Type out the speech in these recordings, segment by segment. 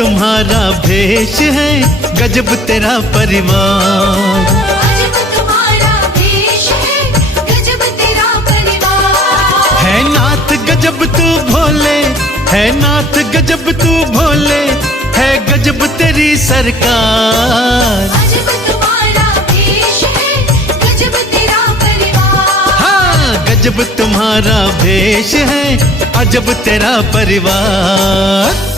तुम्हारा भेष है, गजब तेरा परिवार। अजब तुम्हारा भेष है, गजब तेरा परिवार। है नाथ गजब तू भोले, है नाथ गजब तू भोले, है गजब तेरी सरकार। अजब तुम्हारा भेष है, गजब तेरा परिवार। हाँ, गजब तुम्हारा भेष है, अजब तेरा परिवार।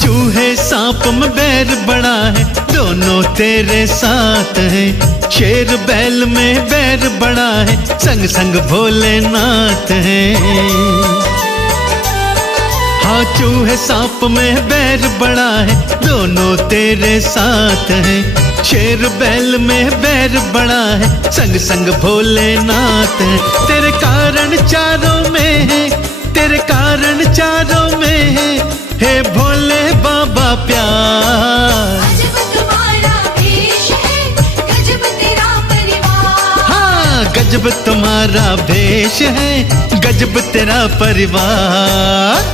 चूहे सांप में बैर बड़ा है, दोनों तेरे साथ हैं। शेर बैल में बैर बड़ा है, संग संग भोलेनाथ हैं। हाँ, चूहे सांप में बैर बड़ा है, दोनों तेरे साथ हैं। शेर बैल में बैर बड़ा है, संग संग भोलेनाथ हैं। तेरे कारण चारों में है, तेरे कारण चारों में है, हे भोले बाबा प्यार। अजब तुम्हारा भेष है, गजब तेरा परिवार। हाँ, गजब तुम्हारा भेष है, गजब तेरा परिवार।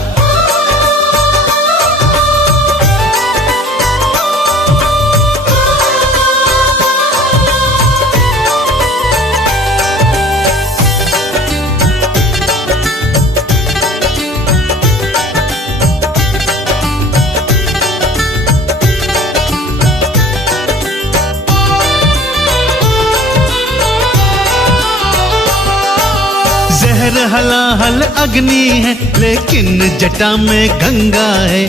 जहर हलाहल अग्नि है, लेकिन जटा में गंगा है।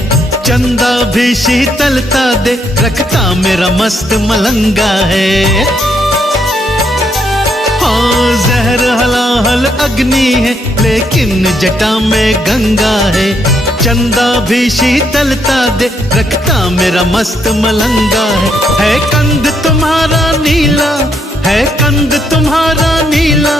चंदा भी शीतलता दे, रखता मेरा मस्त मलंगा है। हाँ, जहर हलाहल अग्नि है, लेकिन जटा में गंगा है। चंदा भी शीतलता दे, रखता मेरा मस्त मलंगा है कंद तुम्हारा नीला, है कंद तुम्हारा नीला,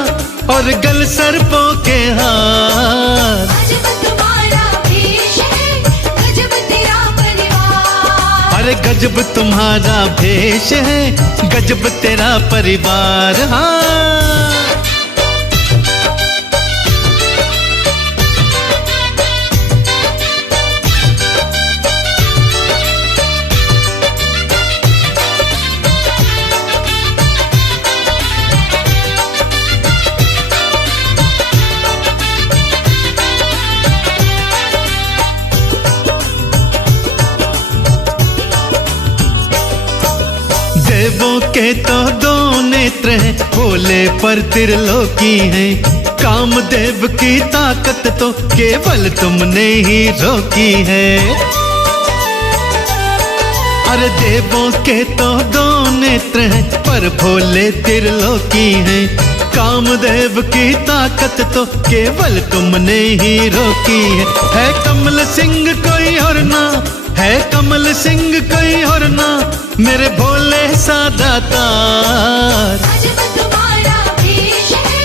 और गल सर्पों के हार। अजब तुम्हारा भेष है, गजब तेरा परिवार। अरे गजब तुम्हारा भेष है, गजब तेरा परिवार। हाँ, देवों के तो दो नेत्र हैं, भोले पर त्रिलोकी हैं। कामदेव की ताकत तो केवल तुमने ही रोकी है। अरे देवों के तो दो नेत्र हैं, पर भोले त्रिलोकी हैं। कामदेव की ताकत तो केवल तुमने ही रोकी है कमल सिंह कोई और ना, है कमल सिंह कोई और ना, मेरे भोले सा दातार। अजब तुम्हारा भेष है,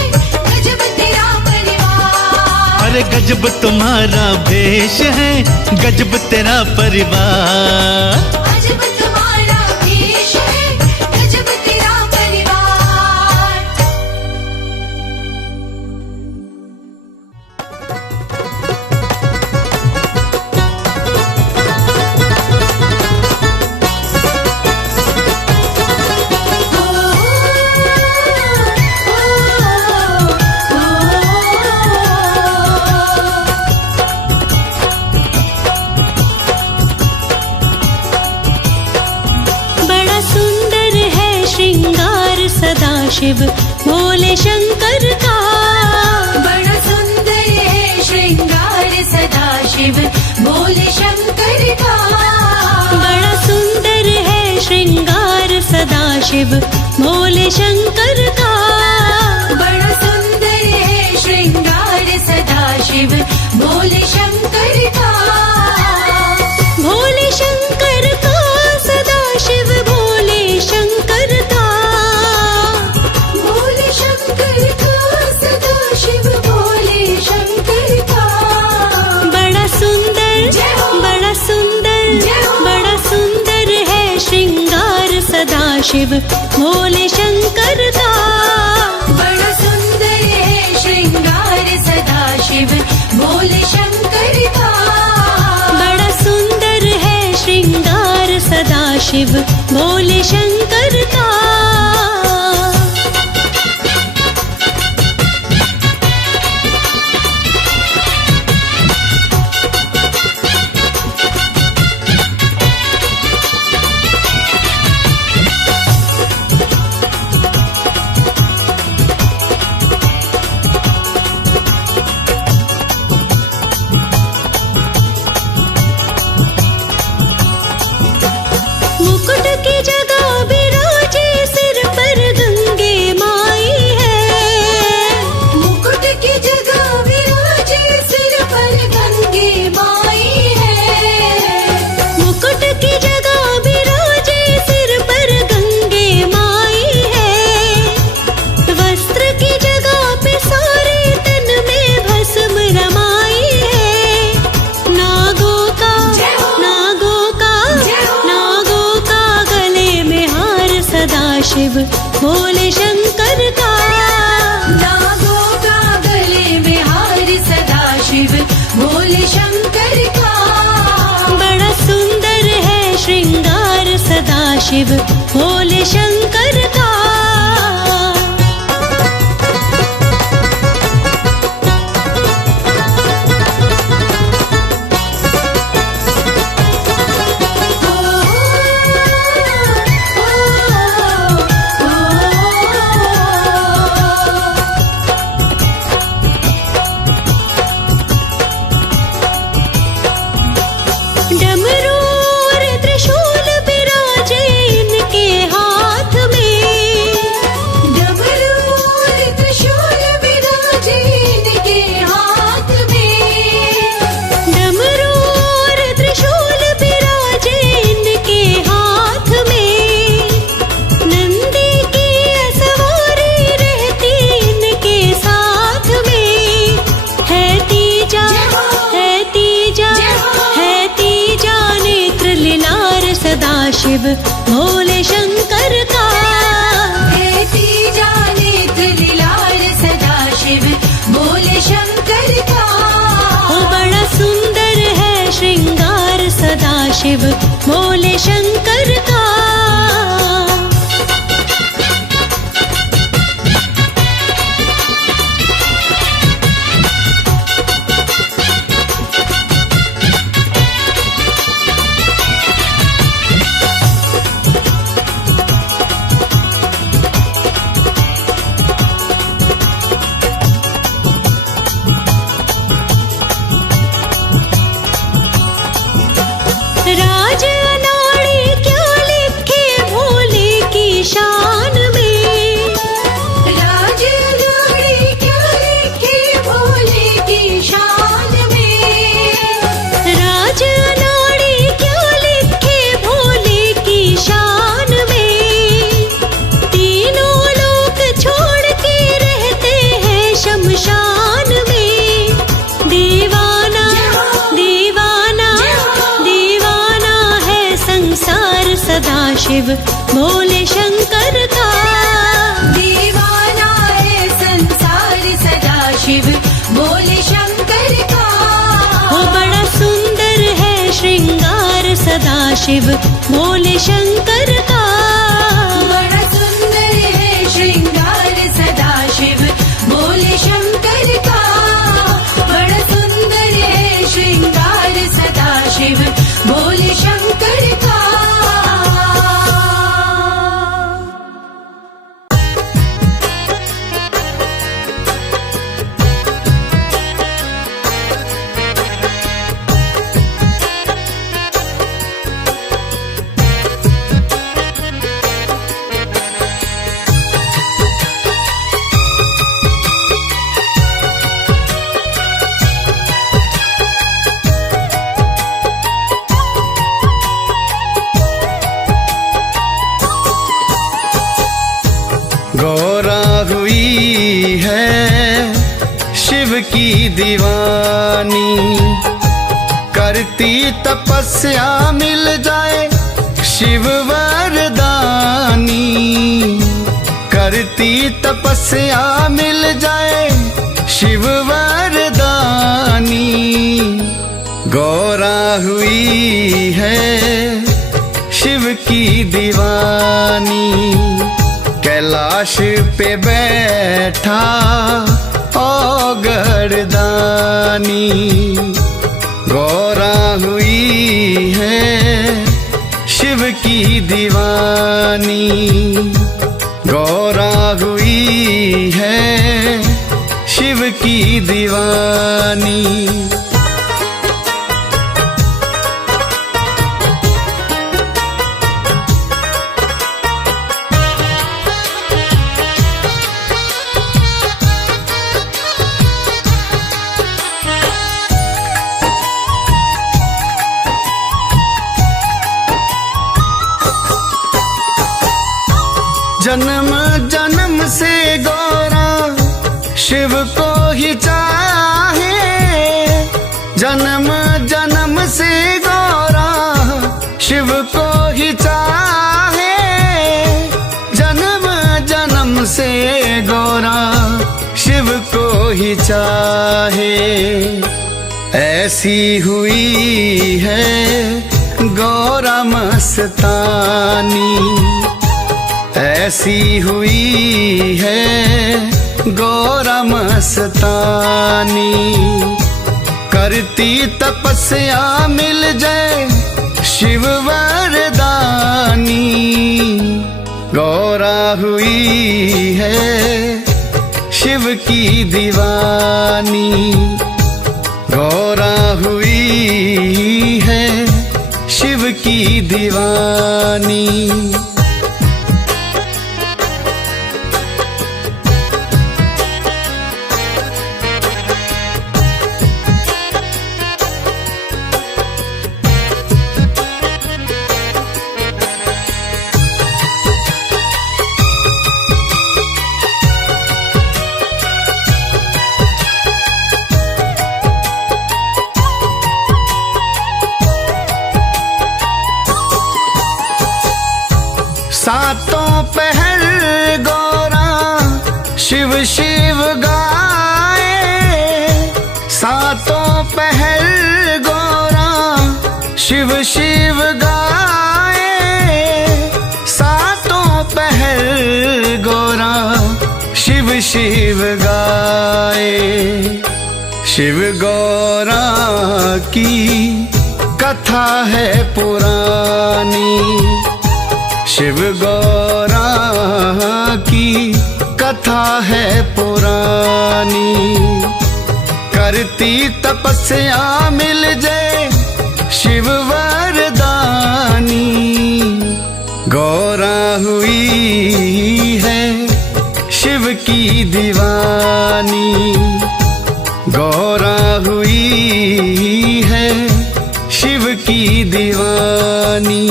गजब तेरा परिवार। अरे गजब तुम्हारा भेष है, गजब तेरा परिवार। अजब तुम्हारा भेष है, गजब तेरा परिवार। शिव भोले शंकर का बड़ा सुंदर है श्रृंगार सदा शिव भोले शंकर का। बड़ा सुंदर है श्रृंगार सदा शिव भोले शंकर का। बड़ा सुंदर है श्रृंगार सदा शिव भोले शंकर का। भोले शंकर का सदा शिव भोले शंकर का। भोले शंकर का। बड़ा सुंदर है श्रृंगार सदाशिव भोले शंकर का। बड़ा सुंदर है श्रृंगार सदाशिव भोले शंकर का। मुकुट की जगह विराजे सिर पर गंगे माई है। मुकुट की जगह विराजे सिर पर गंगे माई है। मुकुट की जगह विराजे सिर पर गंगे माई है। वस्त्र की जगह पे सारे तन में भस्म रमाई है। नागों का नागों का नागों का गले में हार सदाशिव भोले शंकर का। नागों का गले में हार सदाशिव भोले शंकर का। बड़ा सुंदर है श्रृंगार सदाशिव भोले शंकर का। डमरू और त्रिशूल विराजे इनके हाथ में। डमरू और त्रिशूल विराजे इनके हाथ में। डमरू और त्रिशूल विराजे इनके हाथ में। नंदी की सवारी रहती इनके साथ में। है तीजा है तीजा है तीजा नेत्र लीलार सदाशिव भोले शंकर का। है तीजा नेत्र लीलार सदाशिव भोले शंकर का। वो बड़ा सुंदर है श्रृंगार सदाशिव भोले शंकर का। राज अनाड़ी क्या लिखे भोले की शान में। राज अनाड़ी क्या लिखे भोले की शान में। राज अनाड़ी क्या लिखे भोले की शान में। तीनों लोक छोड़ के रहते हैं शमशान में। दीवाना दीवाना दीवाना है संसार सदाशिव भोले शंकर का। दीवाना है संसार सदाशिव भोले शंकर का। वो बड़ा सुंदर है श्रृंगार सदाशिव भोले शंकर का। बड़ा सुंदर है श्रृंगार सदाशिव भोले शंकर का। बड़ा सुंदर है श्रृंगार सदाशिव भोले शंकर का। गौरा हुई है शिव की दीवानी, करती तपस्या मिल जाए शिव वरदानी। करती तपस्या मिल जाए शिव वरदानी। गौरा हुई है शिव की दीवानी, कैलाश पे बैठा ओ गर्दानी। गौरा हुई है शिव की दीवानी, गौरा हुई है शिव की दीवानी। जन्म जन्म से गौरा शिव को ही चाहे, जन्म जन्म से गौरा शिव को ही चाहे, जन्म जन्म से गौरा शिव को ही चाहे। ऐसी हुई है गौरा मस्तानी, ऐसी हुई है गौरा मस्तानी। करती तपस्या मिल जाए शिव वरदानी। गौरा हुई है शिव की दीवानी, गौरा हुई है शिव की दीवानी। सातों पहर गौरा शिव शिव गाए, सातों पहर गौरा शिव शिव गाए, सातों पहर गौरा शिव शिव गाए। शिव गौरा की कथा है पुरानी, शिव गौरा की कथा है पुरानी। करती तपस्या मिल जाए शिव वरदानी। गौरा हुई है शिव की दीवानी, गौरा हुई है शिव की दीवानी।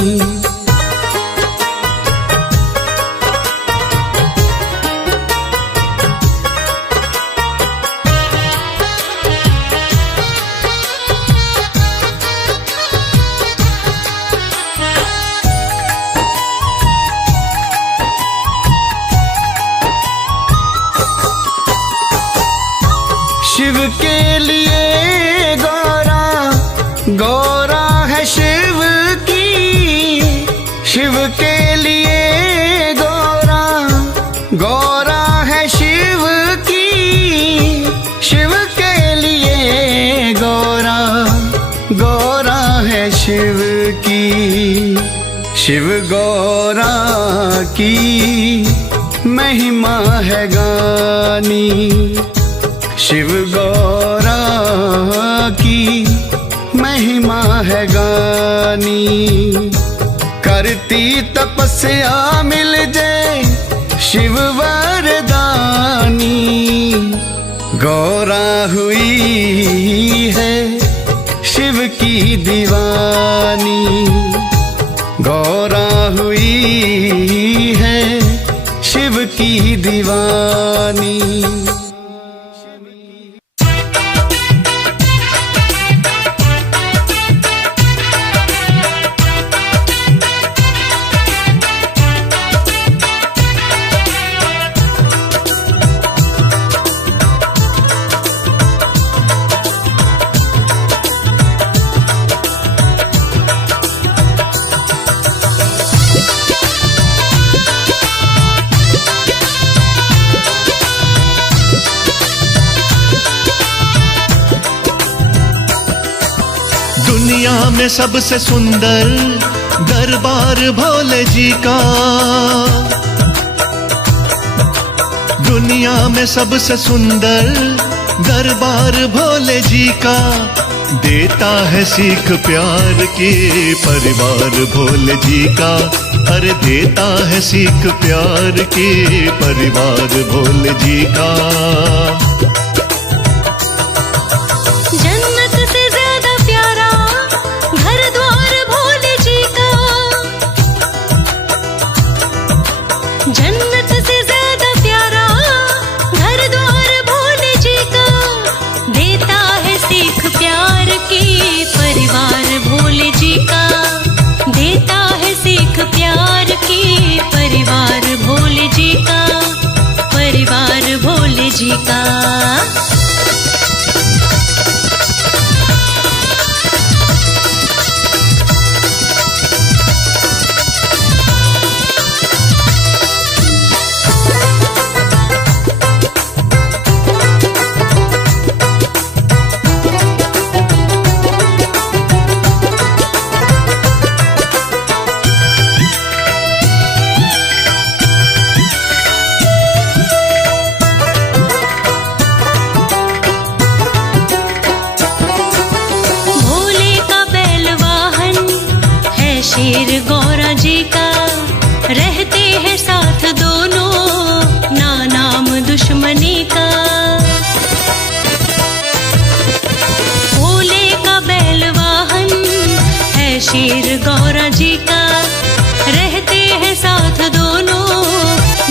शिव के लिए गौरा, गौरा है शिव की। शिव के लिए गौरा, गौरा है शिव की। शिव के लिए गौरा, गौरा है शिव की। शिव गौरा की महिमा है गानी, शिव गौरा की महिमा है गानी। करती तपस्या मिल जाए शिव वरदानी। गौरा हुई है शिव की दीवानी, गौरा हुई है शिव की दीवानी। दुनिया में सबसे सुंदर दरबार भोले जी का, दुनिया में सबसे सुंदर दरबार भोले जी का, देता है सीख प्यार की परिवार भोले जी का, अरे देता है सीख प्यार की परिवार भोले जी का। जन्नत से ज्यादा प्यारा घर द्वार भोले जी का, जन्नत से ज्यादा प्यारा घर द्वार भोले जी का, देता है सीख प्यार की परिवार भोले जी का, देता है सीख प्यार की परिवार भोले जी का, परिवार भोले जी का। शेर गौरा जी का, रहते हैं साथ दोनों ना नाम दुश्मनी का। भोले का बैल वाहन है शेर गौरा जी का, रहते हैं साथ दोनों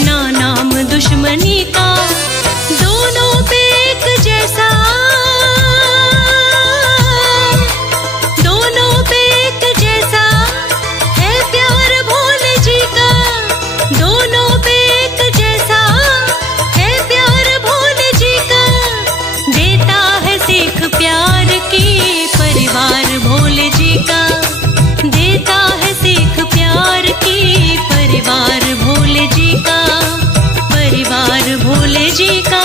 ना नाम दुश्मनी का। दोनों पे एक जैसा, दोनों पे एक जैसा है प्यार भोले जी का, दोनों पे एक जैसा है प्यार भोले जी का, देता है सीख प्यार की परिवार भोले जी का, देता है सीख प्यार की परिवार भोले जी का, परिवार भोले जी का।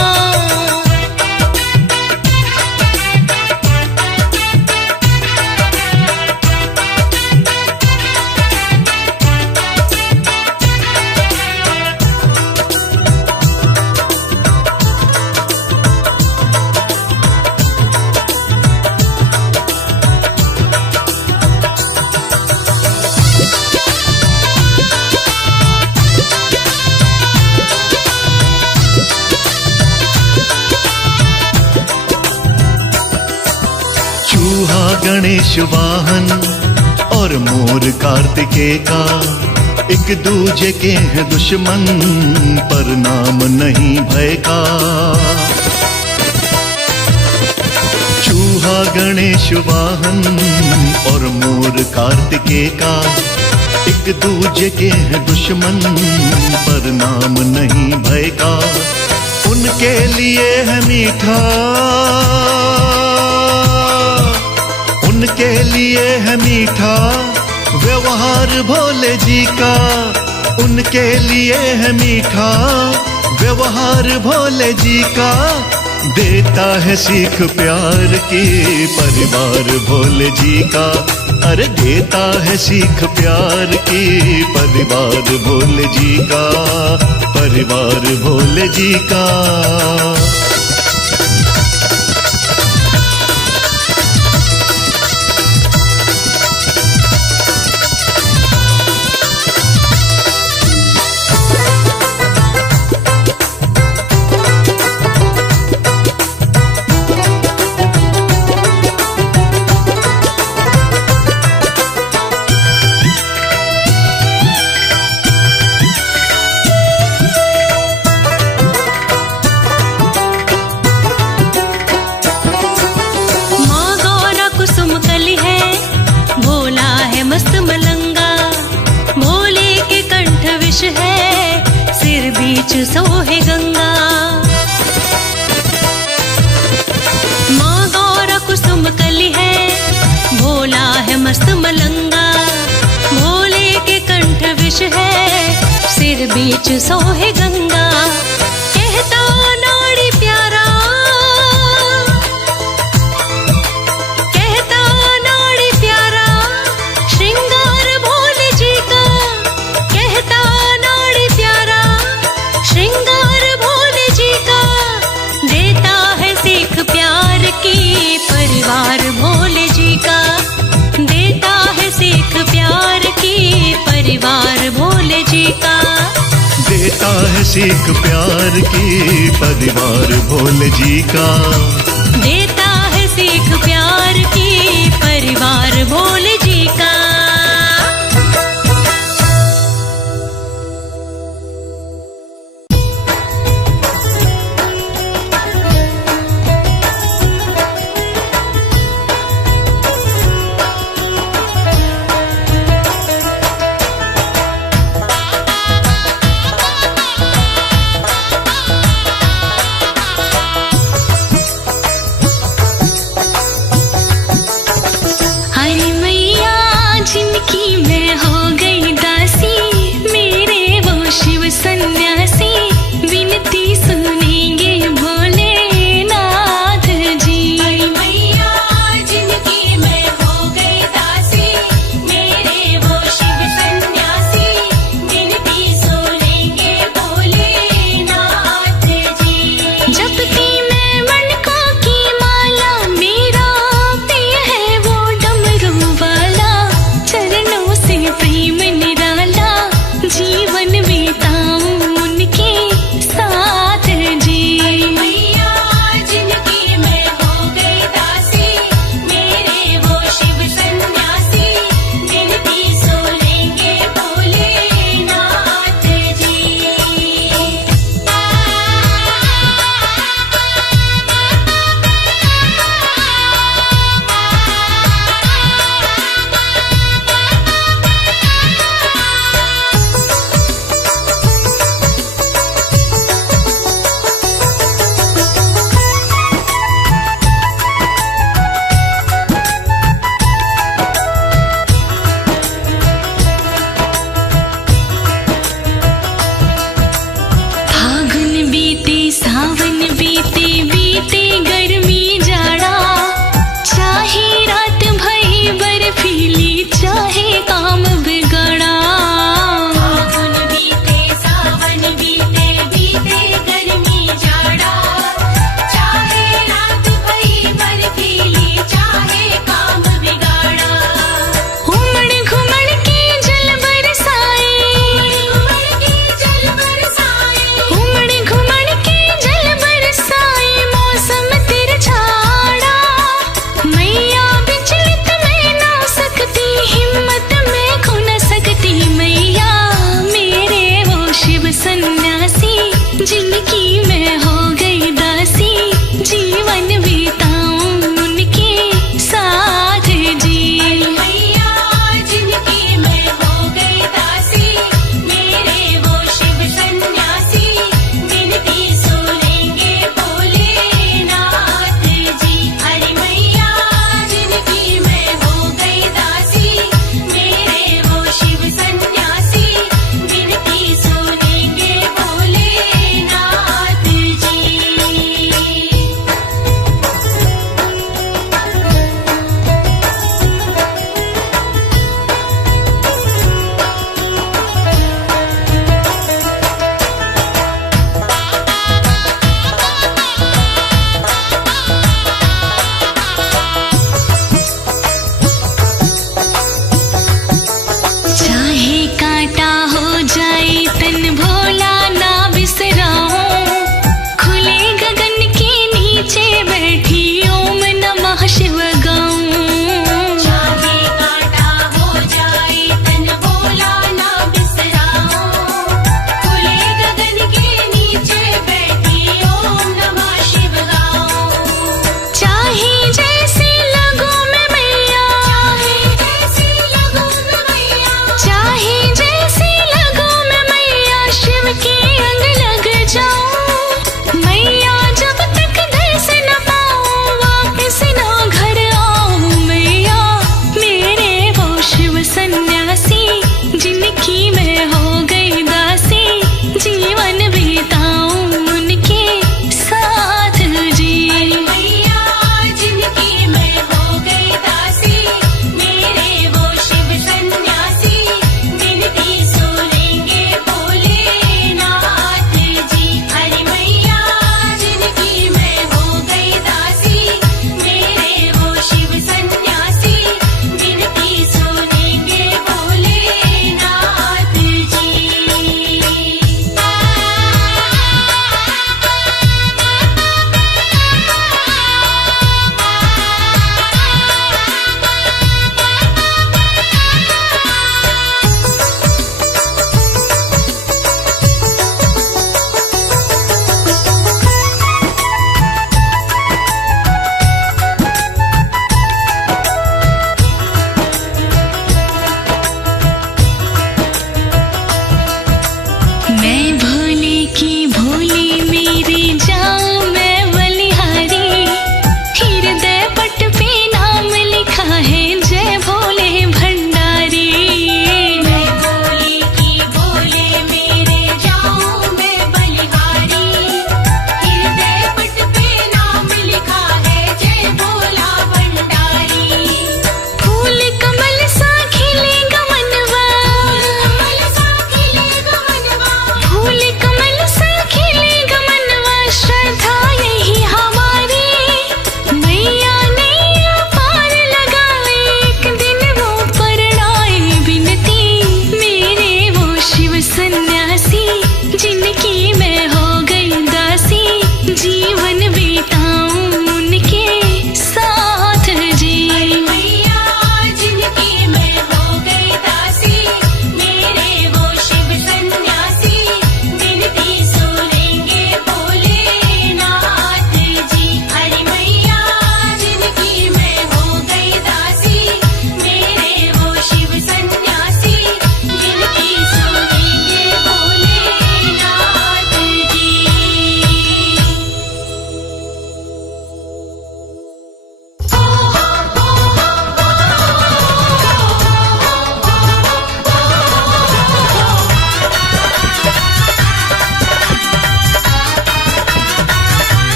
चूहा गणेश वाहन और मोर कार्तिकेय का, एक दूजे के हैं दुश्मन पर नाम नहीं भय का। चूहा गणेश वाहन और मोर कार्तिकेय का, एक दूजे के हैं दुश्मन पर नाम नहीं भय का। उनके लिए है मीठा, उनके लिए है मीठा व्यवहार भोले जी का, उनके लिए है मीठा व्यवहार भोले जी का, देता है सीख प्यार की परिवार भोले जी का, अरे देता है सीख प्यार की परिवार भोले जी का, परिवार भोले जी का। मस्त मलंगा भोले के कंठ विष है, सिर बीच सोहे गंगा। माँ गौरा कुसुम कली है, भोला है मस्त मलंगा, भोले के कंठ विष है, सिर बीच सोहे गंगा। कहता नाड़ी प्यारा, कहता नाड़ी प्यारा, देता है सीख प्यार की परिवार भोले जी का। देता है सीख प्यार की परिवार भोले जी का। हरि मैया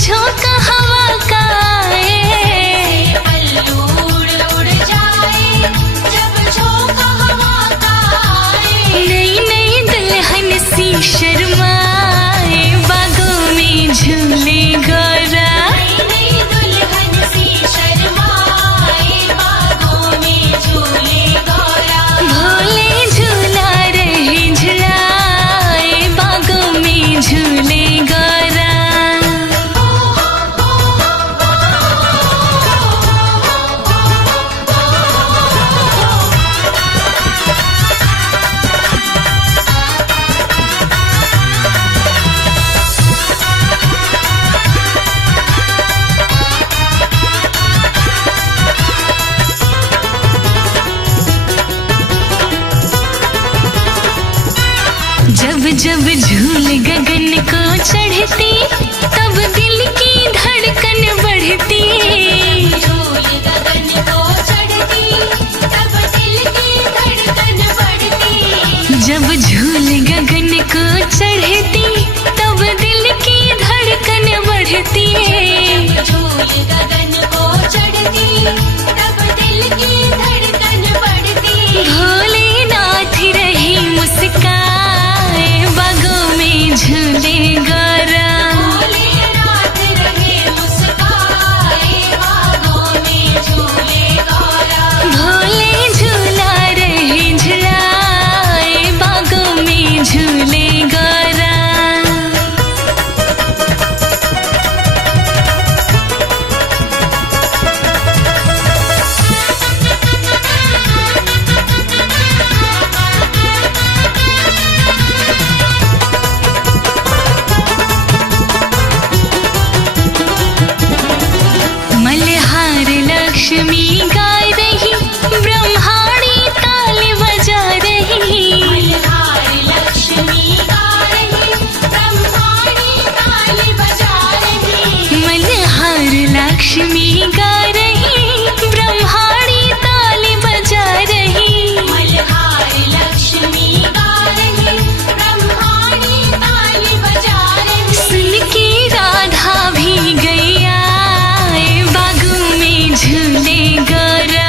झोंका हवा का आए, पल्लू उड़ उड़ जाए जब झोंका हवा का आए। नई नई दुल्हन सी शर्माए, बागों में झूले गौरा। नई नई दुल्हन सी शर्माए, बागों में झूले गौरा। भोले झूला रहे झुलाए, बागों में झूले गौरा। जब जब झूल गगन को चढ़ती, तब दिल की धड़कन बढ़ती। झूल गगन को चढ़ती, तब दिल की धड़कन बढ़ती। जब झूल गगन को चढ़ती, तब दिल की धड़कन बढ़ती। झूल गगन को चढ़ती, तब दिल की धड़कन बढ़ती। भोलेनाथ रही मुस्काए, बागों में झूले गौरा। भोलेनाथ रहे मुस्काए, बागों में झूले गौरा। भोले झूला रहे झुलाए, बागों में झूले गौरा। मल्हार लक्ष्मी गा रही, ब्रह्माणी ताल बजा रही। मल्हार लक्ष्मी गा रही, ब्रह्माणी ताल बजा रही। मल्हार लक्ष्मी गा रही, ब्रह्माणी ताल बजा रही। मल्हार लक्ष्मी गा रही, ब्रह्माणी ताल बजा रही। सुन के राधा भी गई आए, बागों में झूले गौरा।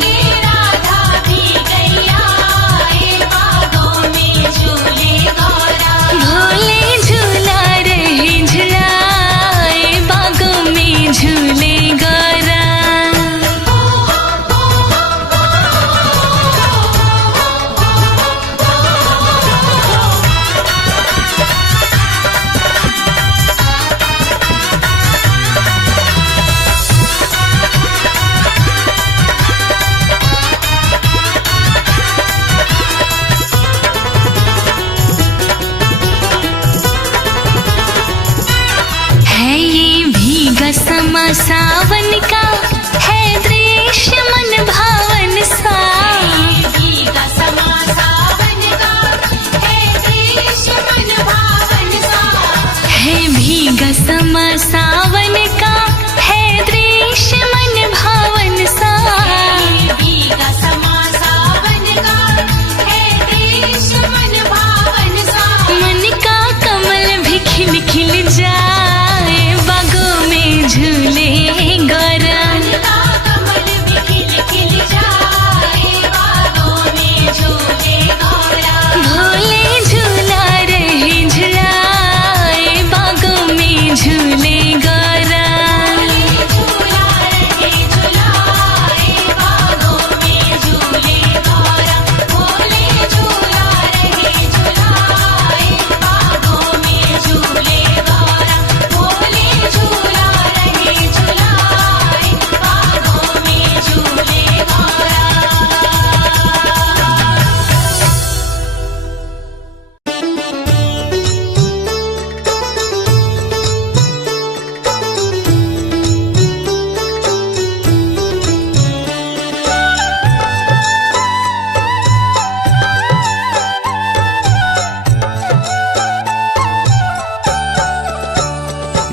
के राधा भी गैया आए, बागों में झूले गौरा। भोले झूला रहे झुलाए, बागों में झूले गौरा। है ये भीगा समा सावन का, है दृश्य मन भावन सा। भीगा समा सावन का, है दृश्य मन भावन सा। है भीगा समा सावन का, है दृश्य मन भावन सा। भीगा समा सावन का, है दृश्य मन भावन सा। मन का कमल भी खिल खिल जाए, बागों में झूले गौरा। का कमल भी खिल खिल जाए, बागों में झूले गौरा। भोले झूला रहे झुलाए, बागों में झूले गौरा। झूला रहे झुलाए, बागों में झूले गौरा। भोले झूला रहे झुलाए, बागों में झूले गौरा। भोले झूला रहे झुलाए, बागों में झूले गौरा।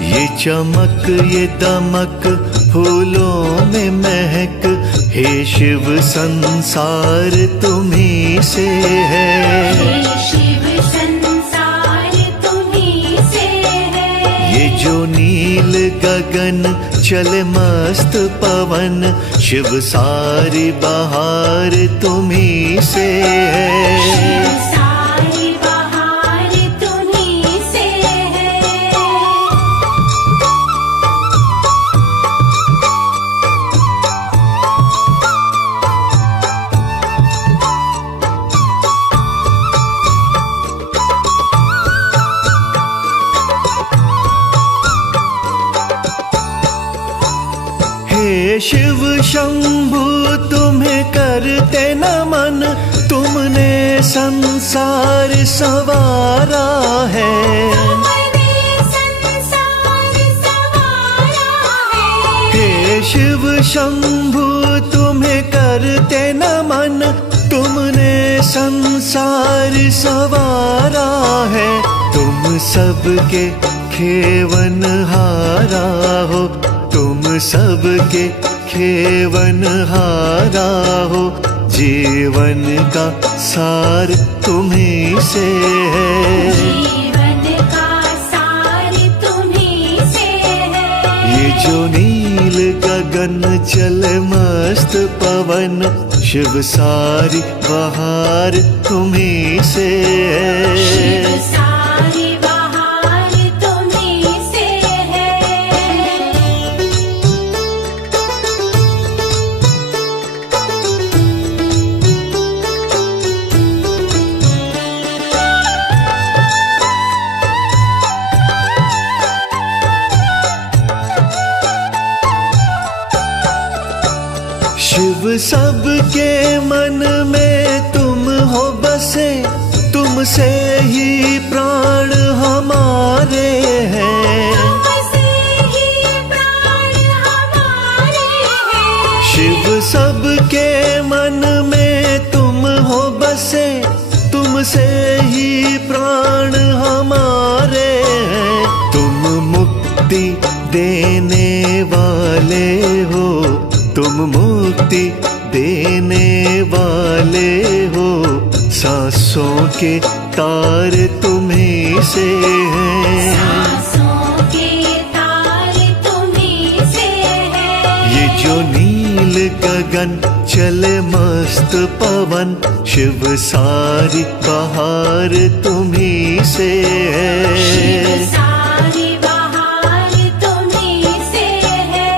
ये चमक ये दमक फूलों में महक, हे शिव संसार तुम्हीं से है। शिव संसार तुम्हीं से है। ये जो नील गगन चले मस्त पवन, शिव सारी बहार तुम्ही से है। सारी बहार तुम्हीं से है। हे शिव शंभु तुम्हें करते नमन, तुमने संसार संवारा है। तुमने संसार संवारा है। हे शिव शंभु तुम्हें करते नमन, तुमने संसार संवारा है। तुम सबके खेवन हारा हो, तुम सबके खेवन हारा हो, जीवन का सार तुम्ही से है। जीवन का सार तुम्हीं से है। ये जो नील गगन चले मस्त पवन, शिव सारी बहार तुम्ही से शिव है। सारी बहार तुम्हीं से है। शिव सबके मन में तुम हो बसे, तुमसे ही प्राण हमारे हैं। तुमसे ही प्राण हमारे हैं। शिव सबके मन में तुम हो बसे, तुमसे ही प्राण हमारे हैं। तुम मुक्ति देने वाले हो, तुम मुक्ति देने वाले हो, सांसों के तार तुम्ही से हैं। सांसों के तार तुम्हीं से है। ये जो नील गगन चले मस्त पवन, शिव सारी बहार तुम्ही से शिव है। सारी बहार तुम्हीं से है।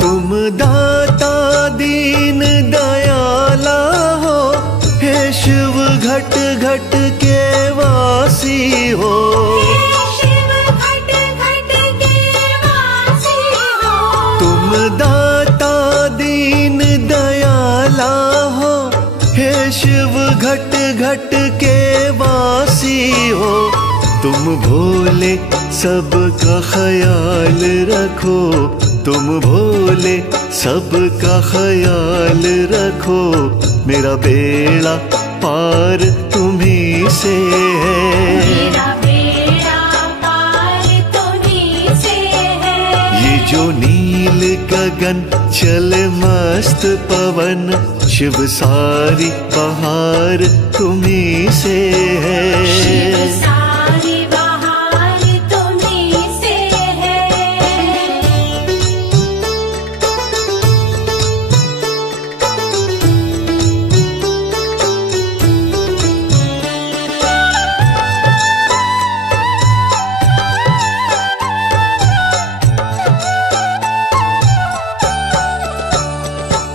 तुम दाता दीन दयाला हो, हे शिव घट घट के वासी हो। शिव घट घट के वासी हो। तुम दाता दीन दयाला हो, हे शिव घट घट के वासी हो। तुम भोले सबका ख्याल रखो, तुम भोले सबका ख्याल रखो, मेरा बेड़ा पार तुम्ही से है। मेरा बेड़ा पार तुम्हीं से है। ये जो नील गगन चले मस्त पवन, शिव सारी बहार तुम्ही से शिव है। सारी बहार तुम्हीं से है।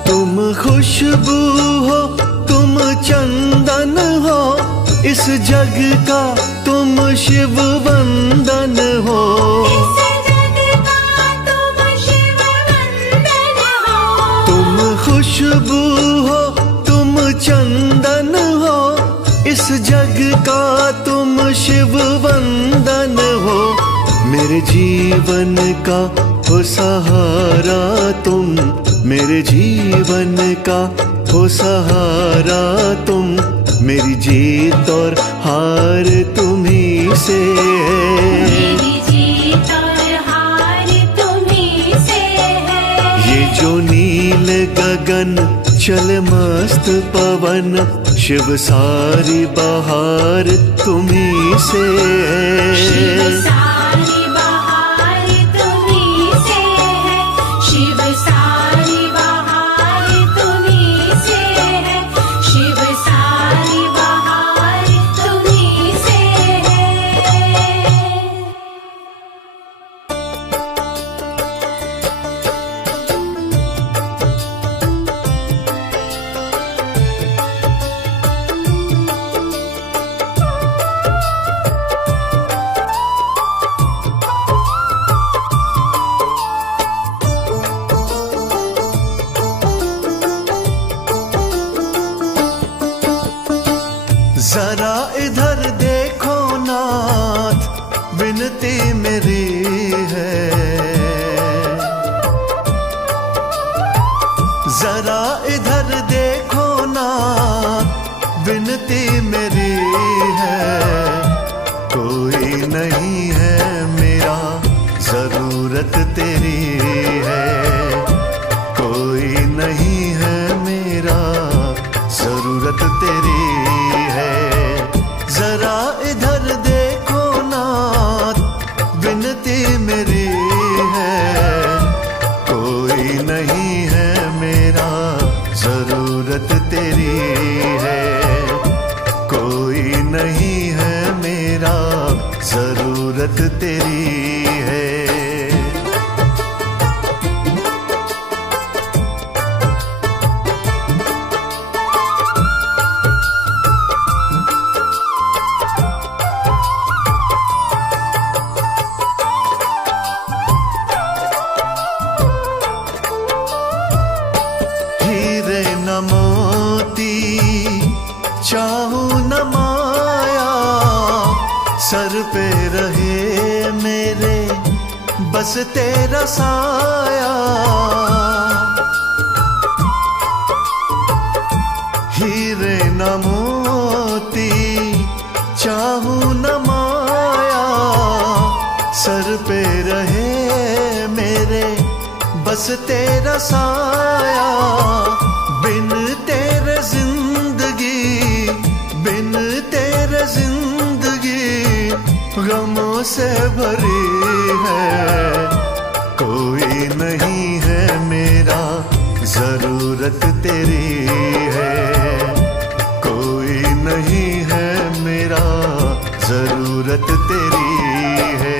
तुम खुशबू हो, तुम चंदन हो, इस जग का तुम शिव वंदन हो। इस जग का तुम शिव वंदन हो। तुम खुशबू हो, तुम चंदन हो, इस जग का तुम शिव वंदन हो। मेरे जीवन का हो सहारा तुम, मेरे जीवन का हो सहारा तुम, मेरी जीत और हार तुम्ही से है। मेरी जीत और हार तुम्ही से है। ये जो नील गगन चल मस्त पवन, शिव सारी बहार तुम्ही से शिव है। सारी बहार तुम्ही से है। शिव सारी बहार तुम्ही से है। शिव सारी बहार तुम्ही से है। जरा इधर देखो नाथ, विनती मेरी है। जरा इधर देखो नाथ, विनती मेरी है। कोई नहीं है मेरा, जरूरत तेरी है। कोई नहीं है मेरा, जरूरत तेरी है। जरा इधर देखो नाथ, विनती मेरी है। कोई नहीं है मेरा, जरूरत तेरी है। कोई नहीं है मेरा, जरूरत तेरी है। हीरे न मोती चाहूं न माया, सर पे रहे मेरे बस तेरा साया। हीरे न मोती चाहूं न माया, सर पे रहे मेरे बस तेरा साया। बिन तेरे जिंदगी, बिन तेरे जिंदगी गमों से भरी है। कोई नहीं है मेरा, जरूरत तेरी है। कोई नहीं है मेरा, जरूरत तेरी है।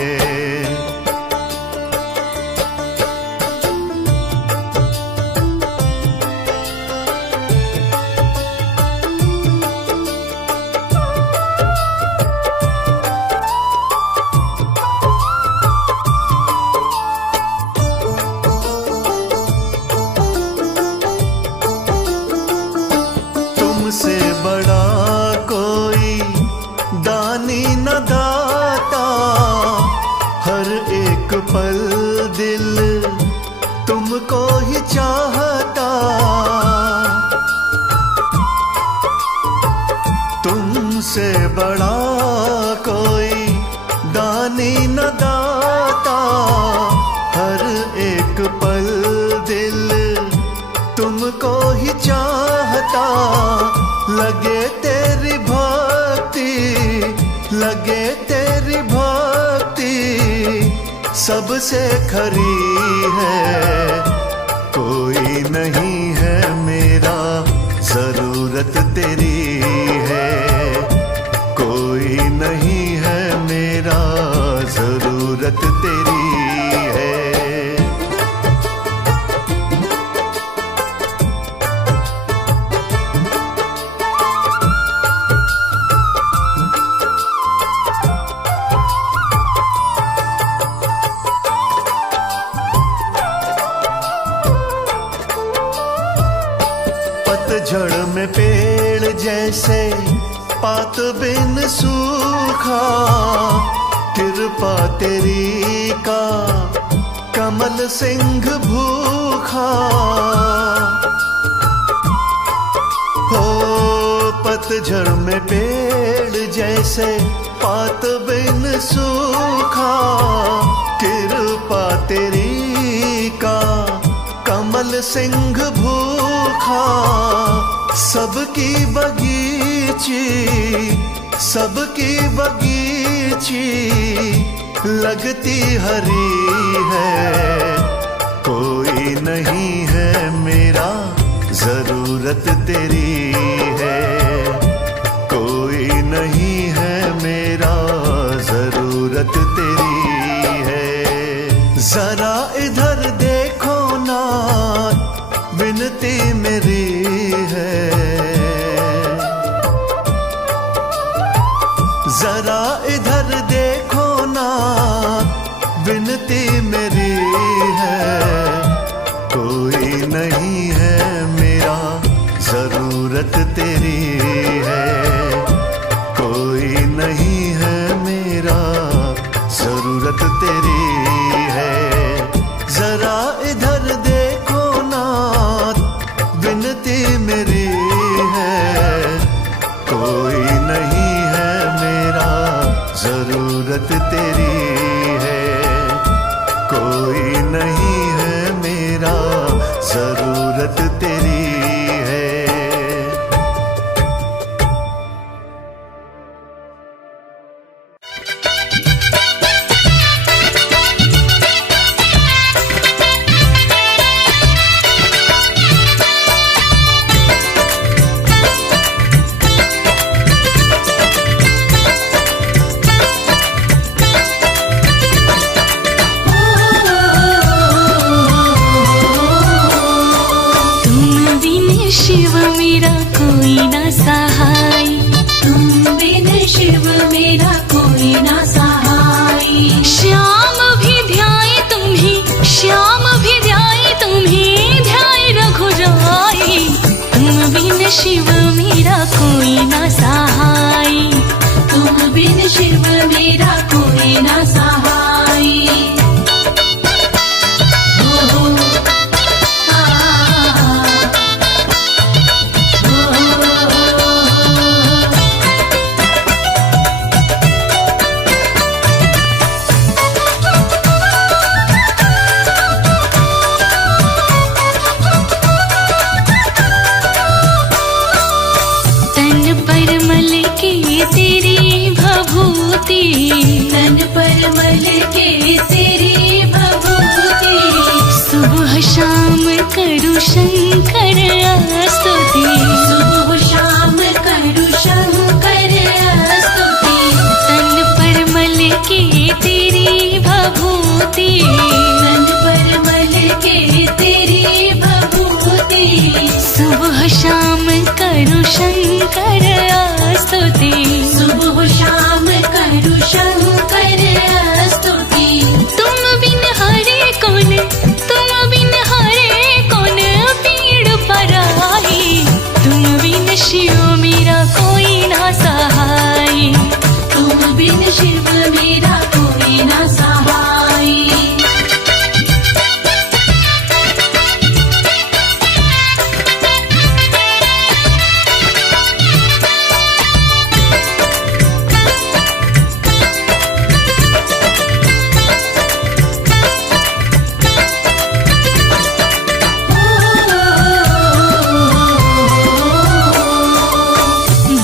तुमसे बड़ा कोई दानी न दाता, हर एक पल दिल तुमको ही चाहता। तुमसे बड़ा कोई दानी न दाता, हर एक पल दिल तुमको ही चाहता। लगे तेरी भक्ति, लगे तेरी भक्ति सबसे खरी है। कोई नहीं है मेरा, जरूरत तेरी है। कोई नहीं है मेरा, जरूरत तेरी है। पतझड़ में पेड़ जैसे पात बिन सूखा, कृपा तेरी का कमल सिंह भूखा। हो पत पतझड़ में पेड़ जैसे पात बिन सूखा, कृपा तेरी का कमल सिंह भूखा। सबकी बगीची लगती हरी है। कोई नहीं है मेरा, जरूरत तेरी है। कोई नहीं है मेरा, जरूरत तेरी है। जरा इधर देखो ना, विनती मेरी है। जरा इधर देखो ना, विनती मेरी है। कोई नहीं है मेरा, जरूरत तेरी है। कोई नहीं है मेरा, जरूरत तेरी है। जरा इधर देखो ना, विनती मेरी है। कोई नहीं है मेरा, जरूरत तेरी है। कोई नहीं है मेरा, जरूरत तेरी है। शिव मेरा कोई ना सहाय, तुम बिन शिव मेरा कोई ना सहाय। श्याम भी ध्याए तुम्हें, श्याम भी ध्याए तुम्हें, ध्याए रघुराई। तुम बिन शिव मेरा कोई ना सहाय, तुम बिन शिव मेरा कोई ना सहाय। तन पर मल के तेरी भभूति, सुबह शाम करूं शंकर स्तुति। सुबह शाम करूं शंकर स्तुति। तन पर मल के तेरी भभूति, तन पर मल के तेरी भभूति। सुबह शाम करूं शंकर स्तुति। सुबह शाम करूं शंकर स्तुति। तुम बिन हरे कौन, तुम बिन हरे कौन पीड़ पराई। तुम बिन शिव मेरा कोई ना सहाय, तुम बिन शिव मेरा कोई ना सहाय।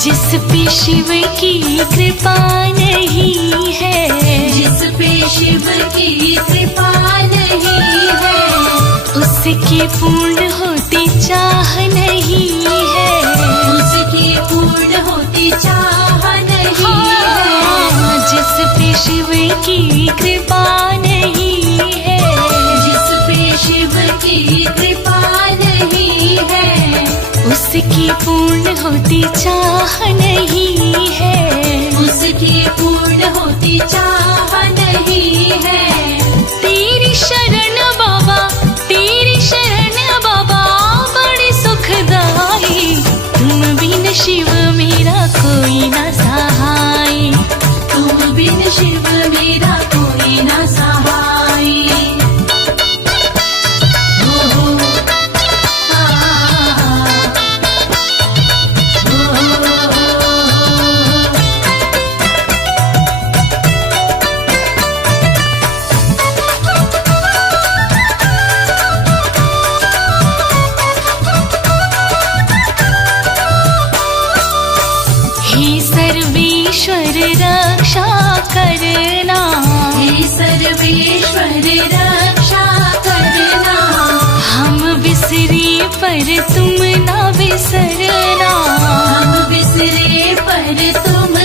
जिस पे शिव की कृपा नहीं है, जिस पे शिव की कृपा नहीं है, उसकी पूर्ण होती चाह नहीं है। उसकी पूर्ण होती चाह नहीं है। जिस पे शिव की कृपा नहीं है, जिस पे शिव की कृपा नहीं है, उसकी पूर्ण होती चाह नहीं है। उसकी पूर्ण होती चाह नहीं है। तेरी शरण बाबा, तेरी शरण बाबा बड़ी सुखदाई। तुम बिन शिव मेरा कोई ना सहाय, तुम बिन शिव मेरा कोई ना सहाय। ओ, आ, ओ, रक्षा करना, हे सर्वेश्वर रक्षा करना। हम बिसरे पर तुम ना बिसरना, हम बिसरे पर तुम न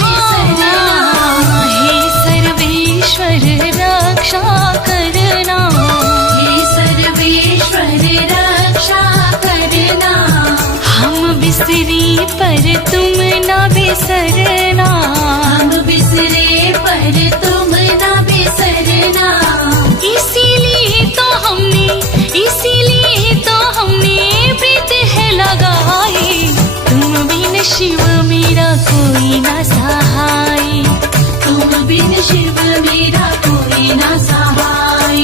बिसरना। हे सर्वेश्वर रक्षा करना, हे सर्वेश्वर रक्षा करना। हम बिसरे पर तुम ना बिसरना, हम बिसरे पर तुम न बिसरना। इसीलिए तो हमने प्रीत है लगाई, तुम बिन शिव मेरा कोई ना सहाय, तुम बिन शिव मेरा कोई न सहाय।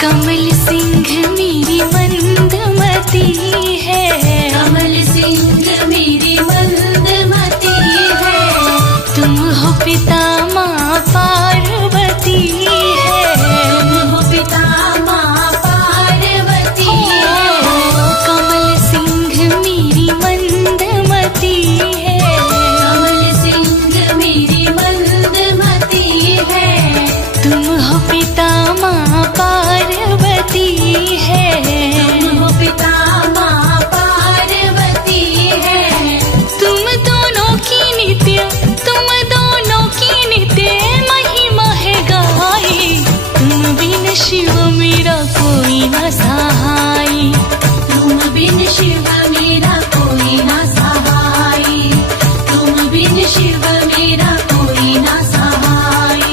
कमल सिंह मेरी मंदमती है, कमल सिंह मेरी मंदमती है। तुम हो पिता माँ पार्वती है, तुम हो पिता माँ पार्वती है। कमल सिंह मेरी मंदमती है, कमल सिंह मेरी मंदमती है। तुम हो पिता माँ पार्वती है, तुम हो पिता माँ पार्वती है। तुम दोनों की नित्य महिमा है गाई, तुम बिन शिव मेरा कोई ना सहाय, तुम बिन शिव मेरा कोई न सहाय। तुम बिन शिव मेरा कोई न सहाय।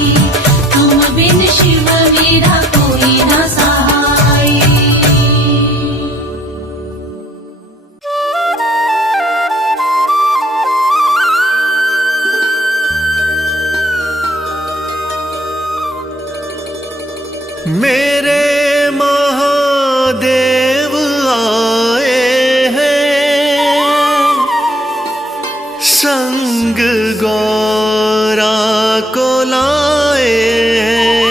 तुम बिन शिव मेरा कोई न सहाय। मेरे महादेव आए हैं, संग गौरा को लाए हैं,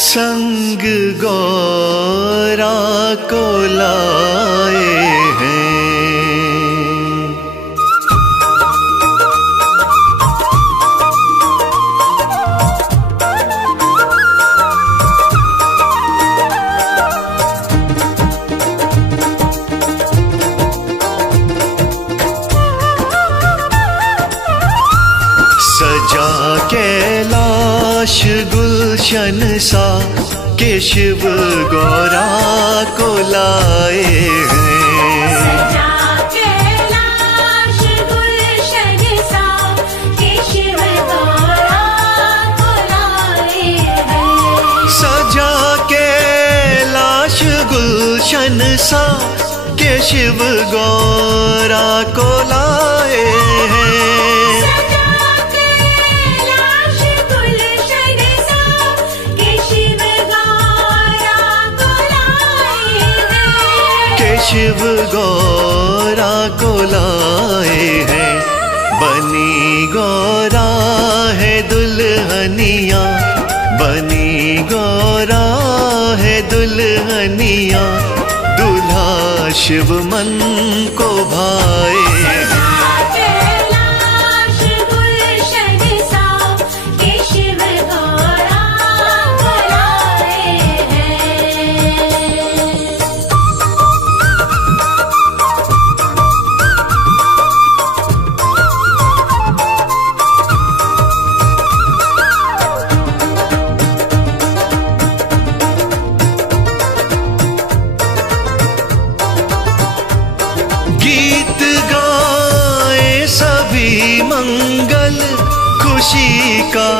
संग गौरा को लाए हैं। सजा कैलाश गुलशन सा केशव गौरा को लाए हैं। सजा कैलाश गुलशन सा केशव गौरा को लाए हैं। सजा कैलाश गुलशन सा केशव गौरा को लाए हैं। सजा कैलाश गुलशन सा केशव गौरा को लाए हैं। केशव गौरा को लाए हैं। बनी गौरा है दुल्हनिया, बनी गौरा है दुल्हनिया, दूल्हा शिव मन को भाए। कैलाश गुलशन सा केशव गौरा को लाए हैं। गीत गाए सभी मंगल, खुशी का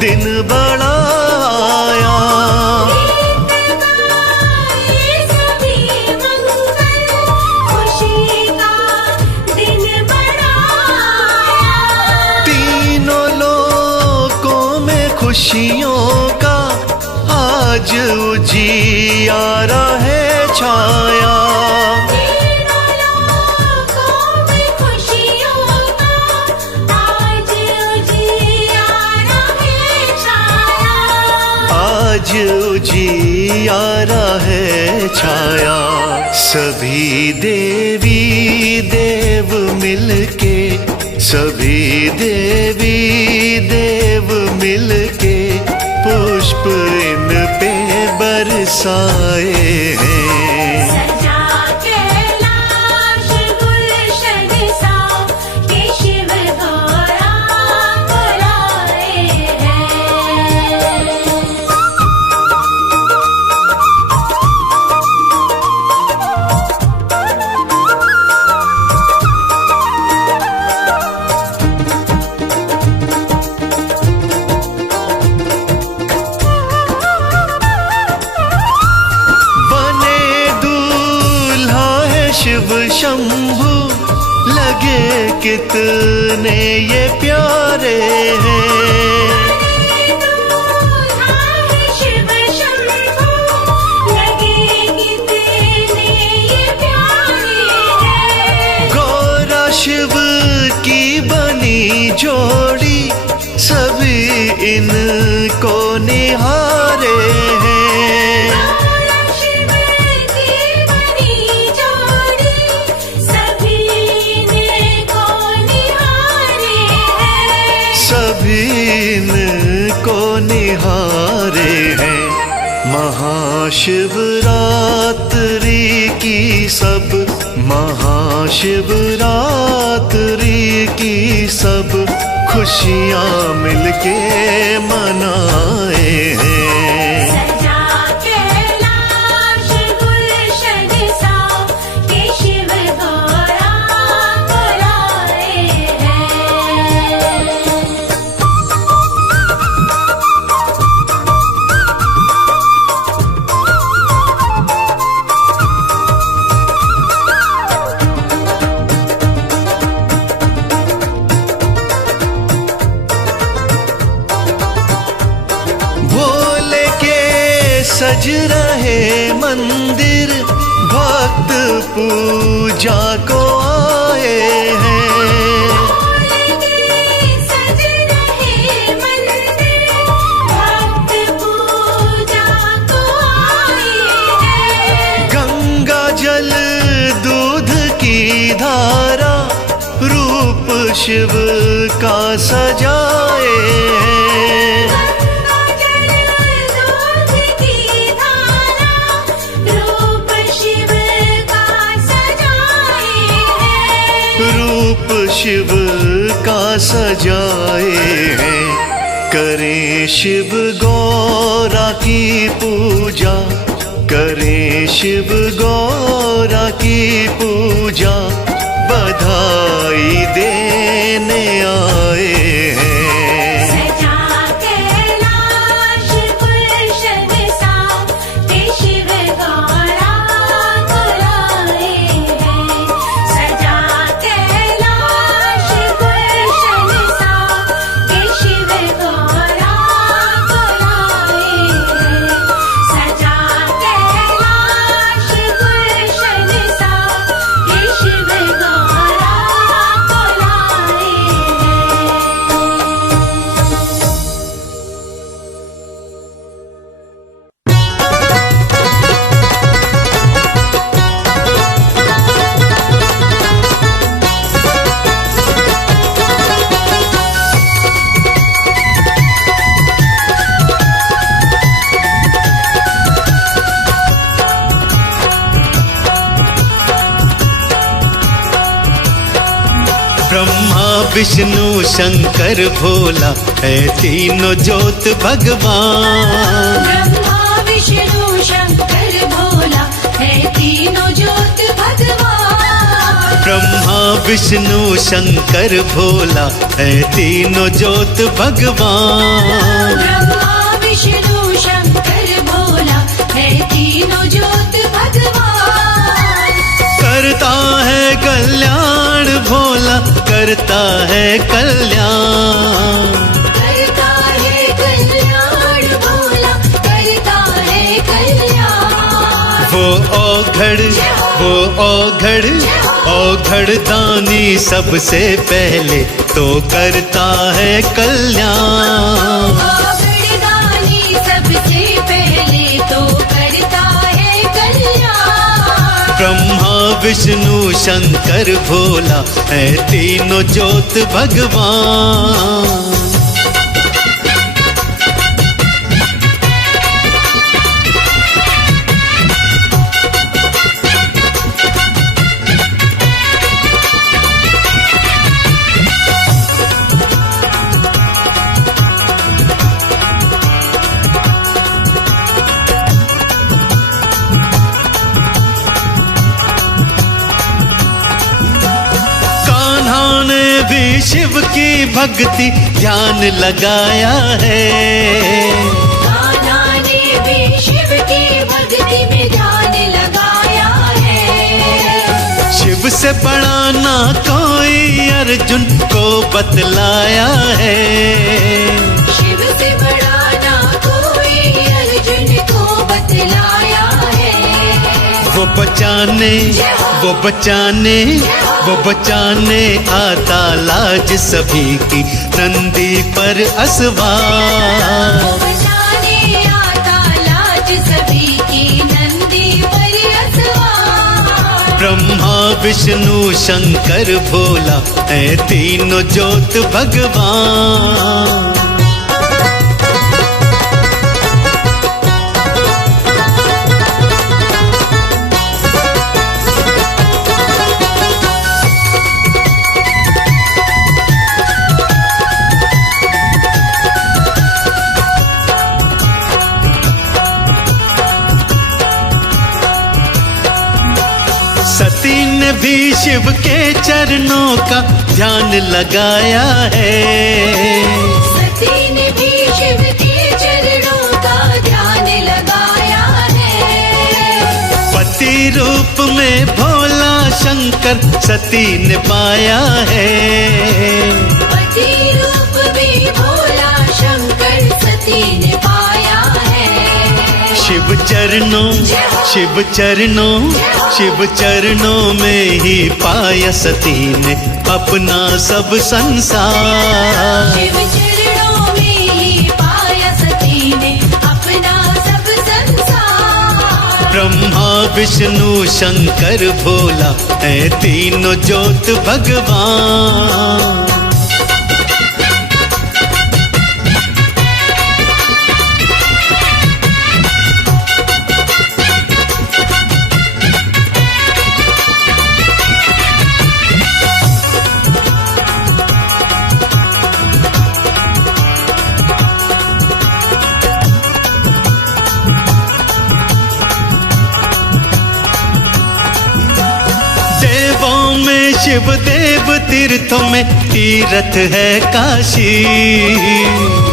दिन बड़ा आया। ये सभी मंगल, खुशी का दिन बड़ा आया। तीनों लोकों में खुशियों का आज उजियारा सभी देवी देव मिलके, सभी देवी देव मिलके पुष्प इन पे बरसाए हैं। सजा कैलाश गुलशन सा के शिव गौरा बुलाए हैं। बने दूल्हा है शिव शंभु, लगे कितने ये प्यारे हैं। शिव शंभु लगे कितने ये प्यारे हैं। गौरा शिव की बनी जोड़ी, सभी इनको निहारे हैं। गौरा शिव की बनी जोड़ी, सभी इनको निहारे हैं। सभी इनको निहारे हैं। महाशिवरात्रि की सब, महाशिवरात्रि की सब खुशियाँ मिलके मनाए हैं। सजा कैलाश गुलशन सा के शिव गौरा बुलाए हैं। भोले के सज रहे मंदिर, भक्त पूजा को आए हैं। सज रहे मंदिर, भक्त पूजा को आए हैं। गंगा जल दूध की धारा, रूप शिव का सजाए हैं। गंगा जल दूध की धारा, रूप शिव का सजाए हैं। रूप शिव का सजाए हैं। करें शिव गौरा की पूजा, करें शिव गौरा की पूजा, बधाई देने आए हैं। सजा कैलाश गुलशन सा के शिव गौरा बुलाए हैं। सजा कैलाश गुलशन सा के शिव गौरा बुलाए हैं। सजा कैलाश गुलशन सा के शिव गौरा बुलाए ब्रह्मा विष्णु शंकर भोला है तीनों ज्योत भगवान। ब्रह्मा विष्णु शंकर भोला है तीनों ज्योत भगवान। ब्रह्मा विष्णु शंकर भोला है तीनों ज्योत भगवान। ब्रह्मा विष्णु शंकर भोला है तीनों ज्योत भगवान। करता है कल्याण भोला, करता है कल्याण। करता है कल्याण भोला, करता है कल्याण। वो औघड़ दानी सबसे पहले तो करता है कल्याण। औघड़दानी सबसे पहले तो करता है कल्याण। ब्रह्मा विष्णु शंकर भोला है तीनों ज्योत भगवान। भी शिव की भक्ति ध्यान लगाया है। कान्हा ने भी शिव की भक्ति में ध्यान लगाया है। शिव से बड़ा ना कोई अर्जुन को बतलाया है। शिव से बड़ा ना कोई अर्जुन को बतलाया है। वो बचाने आता लाज सभी की नंदी पर असवार। वो बचाने आता लाज सभी की नंदी पर असवार। ब्रह्मा विष्णु शंकर भोला है तीनों ज्योत भगवान। सती ने भी शिव के चरणों का ध्यान लगाया है। सती ने भी शिव के चरणों का ध्यान लगाया है। पति रूप में भोला शंकर सती ने पाया है। पति रूप में भोला शंकर सती ने पाया है। शिव चरणों में ही पाया सती ने अपना सब संसार। शिव चरणों में ही पाया सती ने अपना सब संसार। ब्रह्मा विष्णु शंकर भोला है तीनों ज्योत भगवान। शिव देव तीर्थों में तीर्थ है काशी।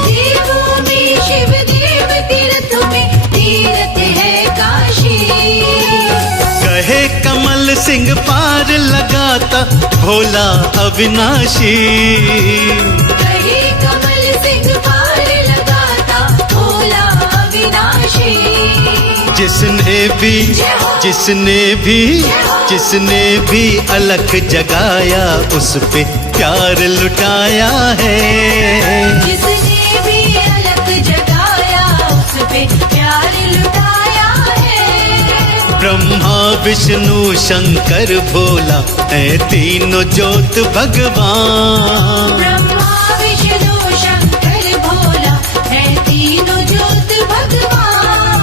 देवों में शिव देव तीर्थों में तीर्थ है काशी। कहे कमल सिंह पार लगाता भोला अविनाशी। कहे कमल सिंह पार लगाता भोला अविनाशी। जिसने भी अलख जगाया उस पे प्यार लुटाया है। जिसने भी अलख जगाया उस पे प्यार लुटाया है। ब्रह्मा विष्णु शंकर भोला है तीनों ज्योत भगवान। ब्रह्मा विष्णु शंकर भोला है तीनों ज्योत भगवान।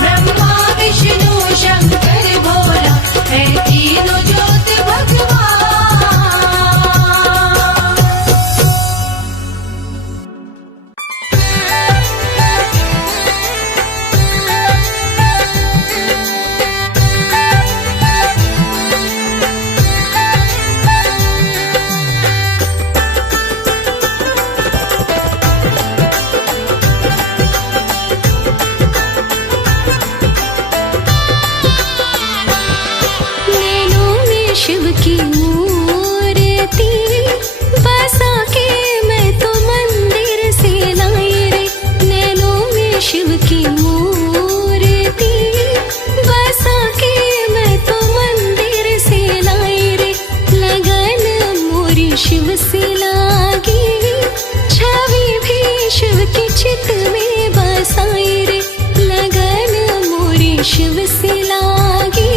ब्रह्मा विष्णु शंकर भोला है तीनों ज्योत भगवान। शिव की मूर्ति बसा के मैं तो मंदिर से लाई रे। नैनों में शिव की मूर्ति बसा के मैं तो मंदिर से लाई रे। लगन मोरी शिव से लागी छवि भी शिव की चित में बसाई रे। लगन मोरी शिव से लागी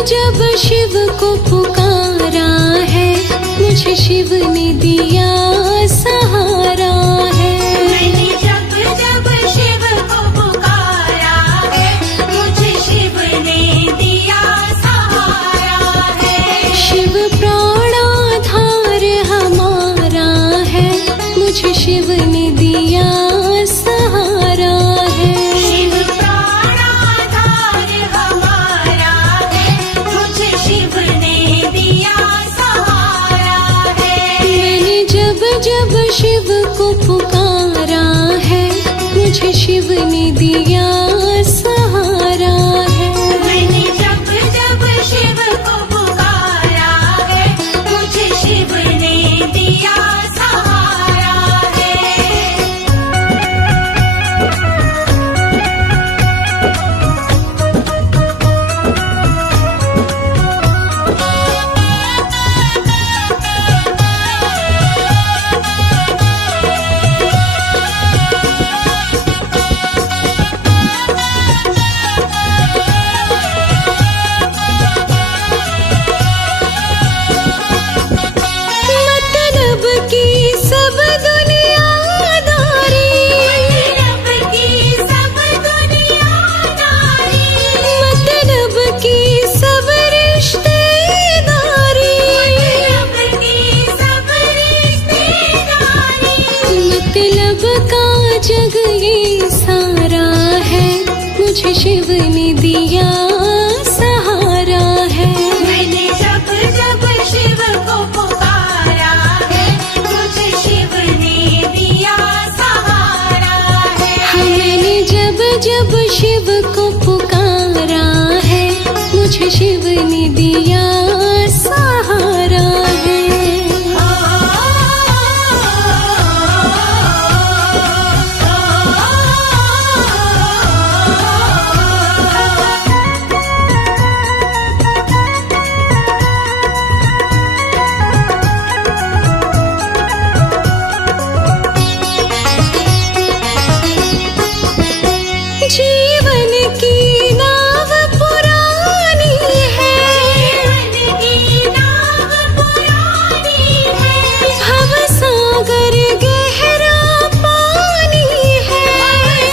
जब शिव को पुकारा है, मुझे शिव ने दिया सहारा है। मैंने जब जब शिव को पुकारा है, मुझे शिव ने दिया सहारा है। शिव प्राणाधार हमारा है, मुझे शिव ने दिया सहारा है। शिव प्राणाधार हमारा है, मुझे शिव ने दिया सहारा है। मैंने जब जब शिव को पुकारा है, मुझे शिव ने दिया सहारा है। मैंने जब जब शिव को पुकारा है, मुझे शिव ने दिया सहारा है। मतलब की सब दुनियादारी, मतलब की सब दुनियादारी, मतलब की सब रिश्तेदारी, मतलब की सब रिश्तेदारी, मतलब का जग ये सारा है, मुझे शिव ने दिया सहारा है। मैंने जब जब शिव को पुकारा है, मुझे शिव ने दिया सहारा है। मैंने जब जब शिव को पुकारा है, मुझे शिव ने दिया सहारा है। जीवन की नाव पुरानी है, जीवन की नाव पुरानी है, भव सागर गहरा पानी है,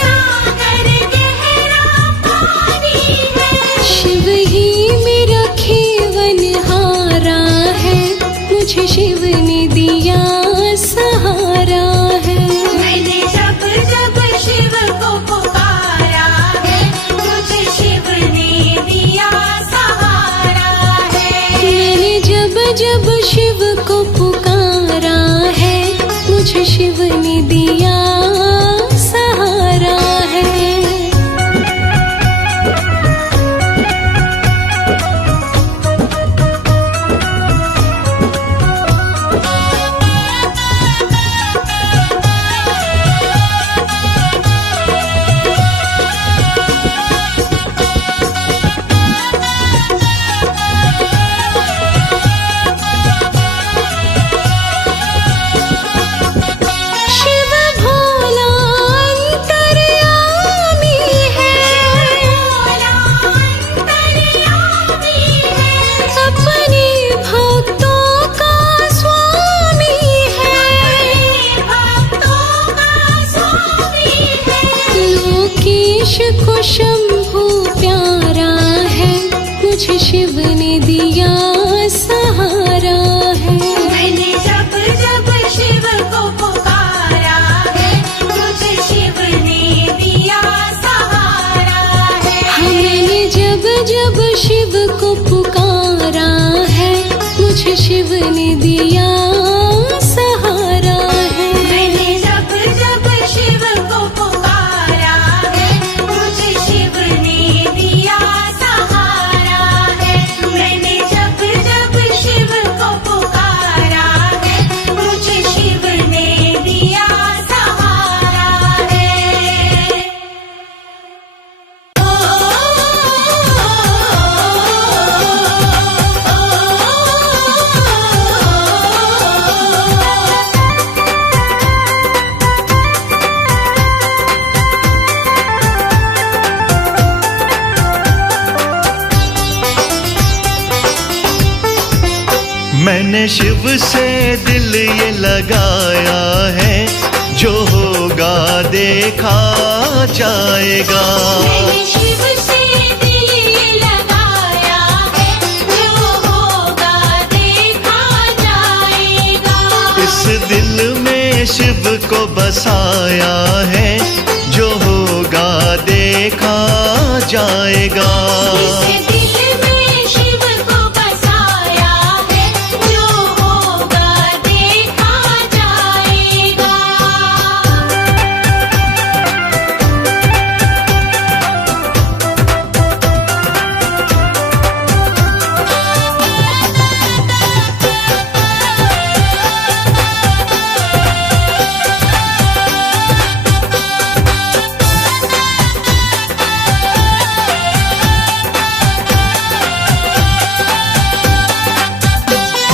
सागर गहरा पानी है। शिव ही मेरा खेवनहारा है, मुझे शिव ने दिया सहारा है। मैंने जब जब शिव को पुकारा है, मुझे शिव ने दिया सहारा है। मैंने जब जब शिव को पुकारा है, मुझे शिव ने दिया सहारा है। शिव भोला अंतर्यामी है, भोला अंतर्यामी है, अपने भक्तों का स्वामी है। भक्तों का स्वामी है। लोकेश को शंभु प्यारा है, मुझे शिव ने दिया सहारा है। मैंने जब जब शिव को पुकारा है, मुझे शिव ने दिया सहारा है। मैंने जब जब शिव को पुकारा है, मुझे शिव ने दिया सहारा है। मैंने जब जब शिव को पुकारा है, मुझे शिव ने दिया सहारा है। मैंने शिव से दिल ये लगाया है, जो होगा देखा जाएगा। मैंने शिव से दिल ये लगाया है, जो होगा देखा जाएगा। इस दिल में शिव को बसाया है, जो होगा देखा जाएगा। इस दिल में शिव को बसाया है, जो होगा देखा जाएगा।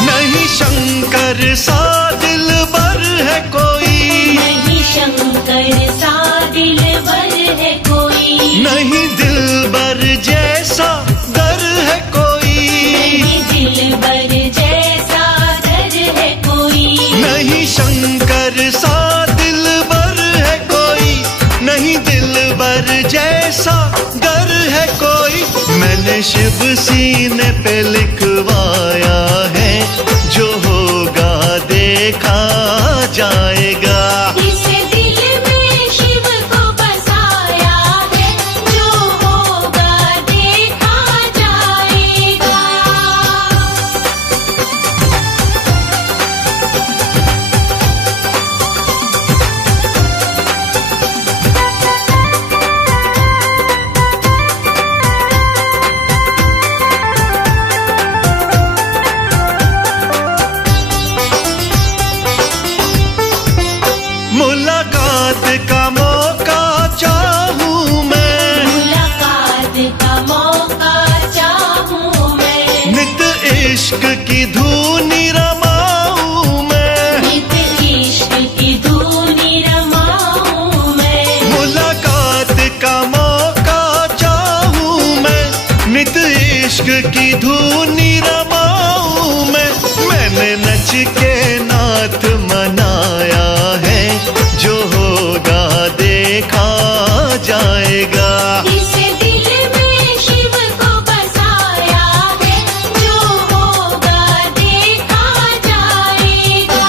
नहीं शंकर सा दिलबर है कोई, नहीं शंकर सा दिलबर है कोई, नहीं दिलबर जैसा दर है कोई, नहीं दिलबर जैसा दर है कोई। नहीं शंकर सा दिलबर है कोई, नहीं दिलबर जैसा दर है कोई। मैंने शिव सीने पे लिखवाया है, जो होगा देखा जाएगा। इस दिल में शिव को बसाया है, जो होगा देखा जाएगा। मुलाकात का मौका चाहूँ मैं, मुलाकात का मौका चाहूँ मैं, नित इश्क की धूनी रमाऊँ मैं। नित इश्क की धूनी रमाऊँ मैं। मुलाकात का मौका चाहूँ मैं, नित इश्क की धूनी रमाऊँ मैं। मैंने नच के नाथ मनाया है, जो होगा देखा जाएगा। इस दिल में शिव को बसाया है, जो होगा देखा जाएगा।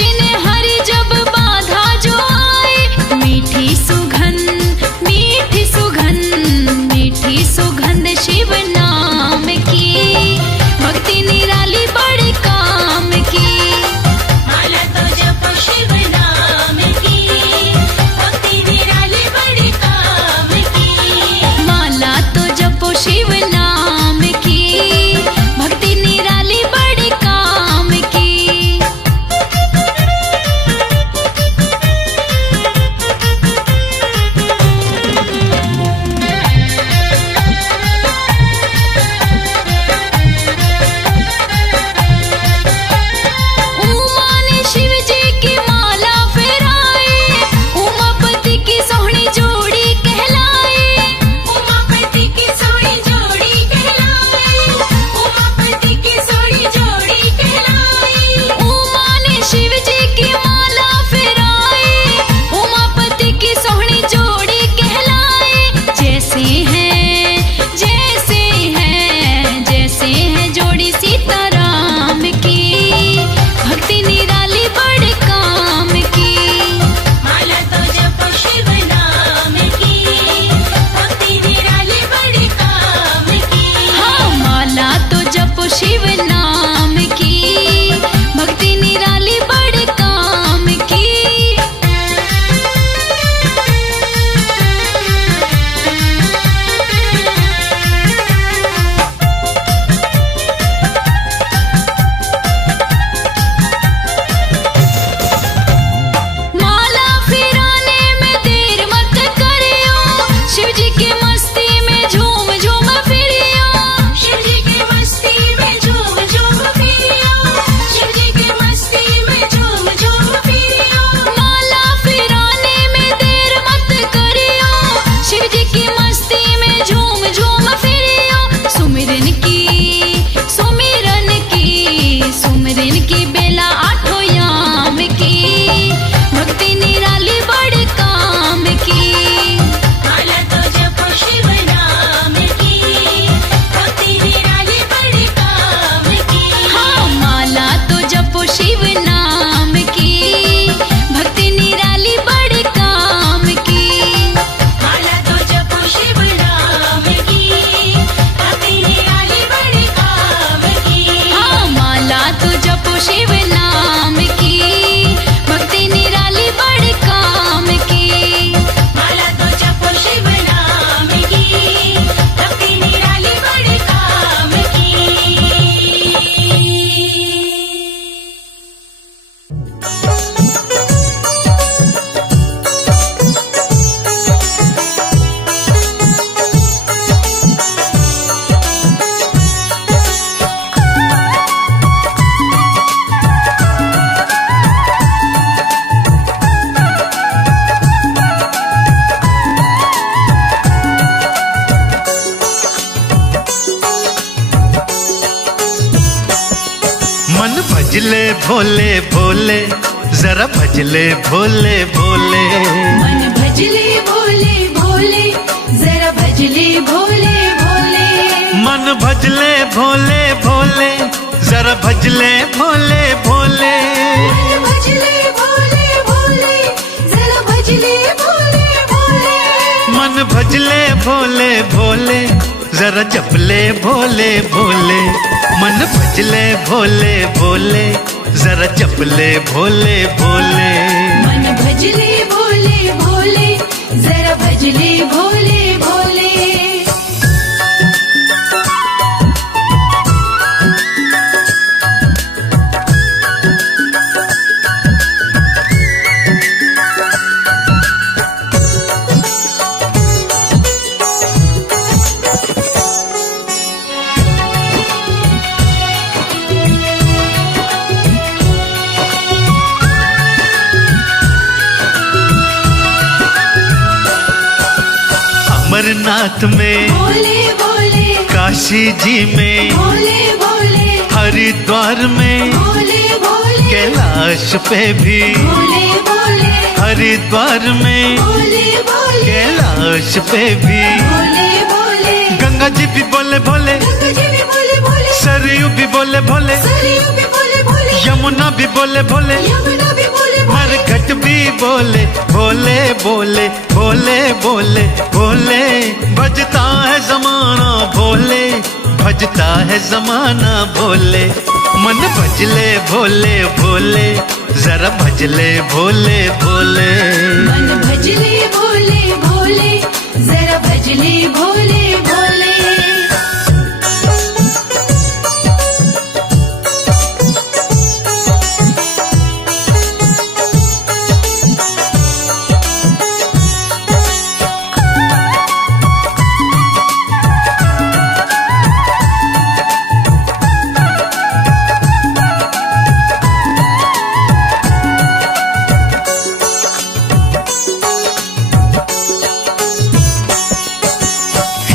जिन्हें हरि जब बाधा जो आए, मीठी सुगंध, मीठी सुगंध, मीठी सुगंध शिव नाम की, भक्ति निराली बड़े काम की। माला तो जपो शिव नाम की, भक्ति निराली बड़े काम की। माला तो जपो शिव नाम की, भक्ति निराली बड़े काम की। उमा ने शिव जी की माला फेराई, उमापति की सोहनी जोड़ी कहलाई। उमापति की सोई जोड़ी कहलाई, उमापति की सोई जोड़ी कहलाई। उमा ने शिव जी की माला फेराई, उमापति की सोहनी जोड़ी कहलाई। जैसे हैं, जैसे हैं, जैसे हैं जोड़ी सीताराम की, भक्ति निराली बड़े काम की। माला तो जपो शिव नाम की, भक्ति निराली बड़े काम की। हाँ, माला तो जपो शिव नाम की, भक्ति निराली बड़े काम की। माला फिराने में देर मत करियो, शिव जी की मस्ती में झूम झूम फिरियो। शिव जी की मस्ती में झूम झूम फिरियो, शिव जी की मस्ती में झूम झूम फिरियो। माला फिराने में देर मत करियो, शिव जी की मस्ती में झूम झूम फिरियो। सुमिरन की, सुमिरन की, सुमिरन की बेला आठों याम की, भक्ति निराली बड़े काम की। माला तो जपो शिव नाम की, भक्ति निराली बड़े काम की। हाँ, माला तो जपो शिव नाम की, भक्ति निराली बड़े काम की। माला तो जपो शिव नाम की, भक्ति निराली बड़े काम की। हाँ, माला तो जपो शिव नाम की, भक्ति निराली बड़े काम की। माला तो जपो शिव नाम की, भक्ति निराली बड़े काम की। मन भजले भोले भोले, जरा भजले भोले भोले। मन भजले भोले भोले, जरा भजले भोले भोले। मन भजले भोले भोले, जरा भजले भोले भोले। मन भजले भोले भोले, जरा भजले भोले भोले। मन भजले भोले भोले, जरा जपले भोले भोले। मन भजले भोले भोले, जरा जपले भोले भोले। मन भजले भोले भोले, जरा भजले भोले भोले। अमरनाथ में, भोले भोले, काशी जी में, भोले भोले, हरिद्वार में, भोले भोले, कैलाश पे भी, भोले भोले, हरिद्वार में, भोले भोले, कैलाश पे भी। भोले भोले, गंगा जी भी बोले भोले, गंगा जी भी बोले भोले, सरयू भी बोले भोले, सरयू भी बोले भोले, यमुना भी बोले भोले, यमुना सेठ भी बोले भोले भोले भोले भोले भोले। भजता है जमाना भोले, भजता है जमाना भोले। मन भजले भोले भोले, जरा भजले भोले भोले। मन भजले भोले भोले, जरा भजले भोले भोले।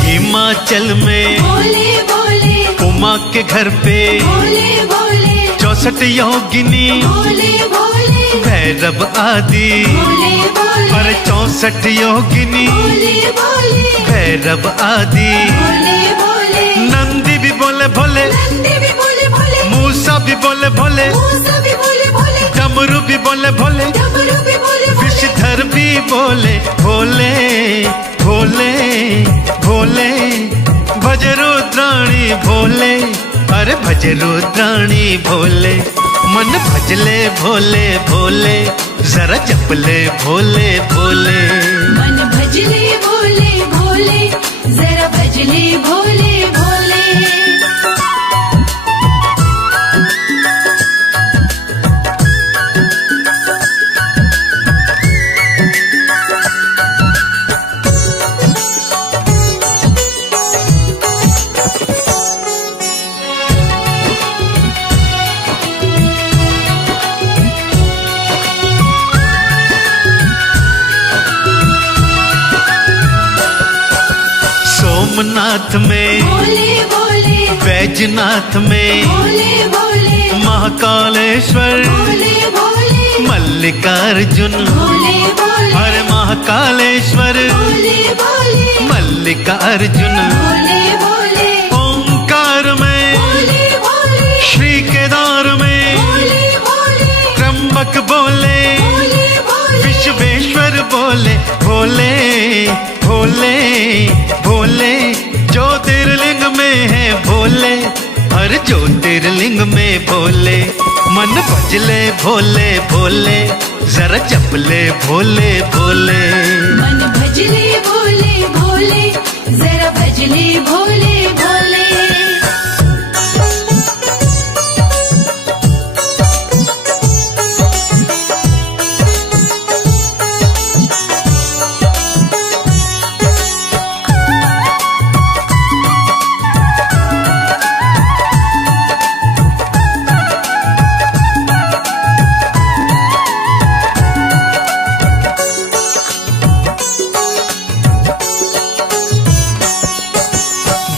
हिमाचल में भोले भोले उमा के घर पे भोले भोले 64 योगिनी भोले भोले भैरव आदि। भोले भोले पर 64 योगिनी भोले भोले भैरव आदि। भोले भोले नंदी भी बोले भोले, नंदी भी बोले भोले, मूसा भी बोले भोले, मूसा भी बोले भोले, डमरू भी बोले भोले, डमरू भी बोले भोले। विषधर भी बोले भोले भोले भोले। भज रुद्राणी भोले, अरे भज रुद्राणी भोले। मन भजले भोले भोले, जरा जपले भोले भोले। मन भजले भोले भोले, जरा भजले भोले भोले। सोमनाथ में भोले भोले बैजनाथ में भोले भोले महाकालेश्वर भोले भोले मल्लिकार्जुन। भोले भोले अरे महाकालेश्वर भोले भोले मल्लिकार्जुन। भोले भोले ओंकार में भोले भोले श्री केदार में भोले भोले त्र्यंबक बोले, भोले भोले विश्वेश्वर बोले भोले भोले भोले। ज्योतिर्लिंग में है भोले, हर ज्योतिर्लिंग में भोले। मन भजले भोले भोले, जरा जपले भोले भोले। मन भजले भोले भोले, जरा भजले भोले भोले।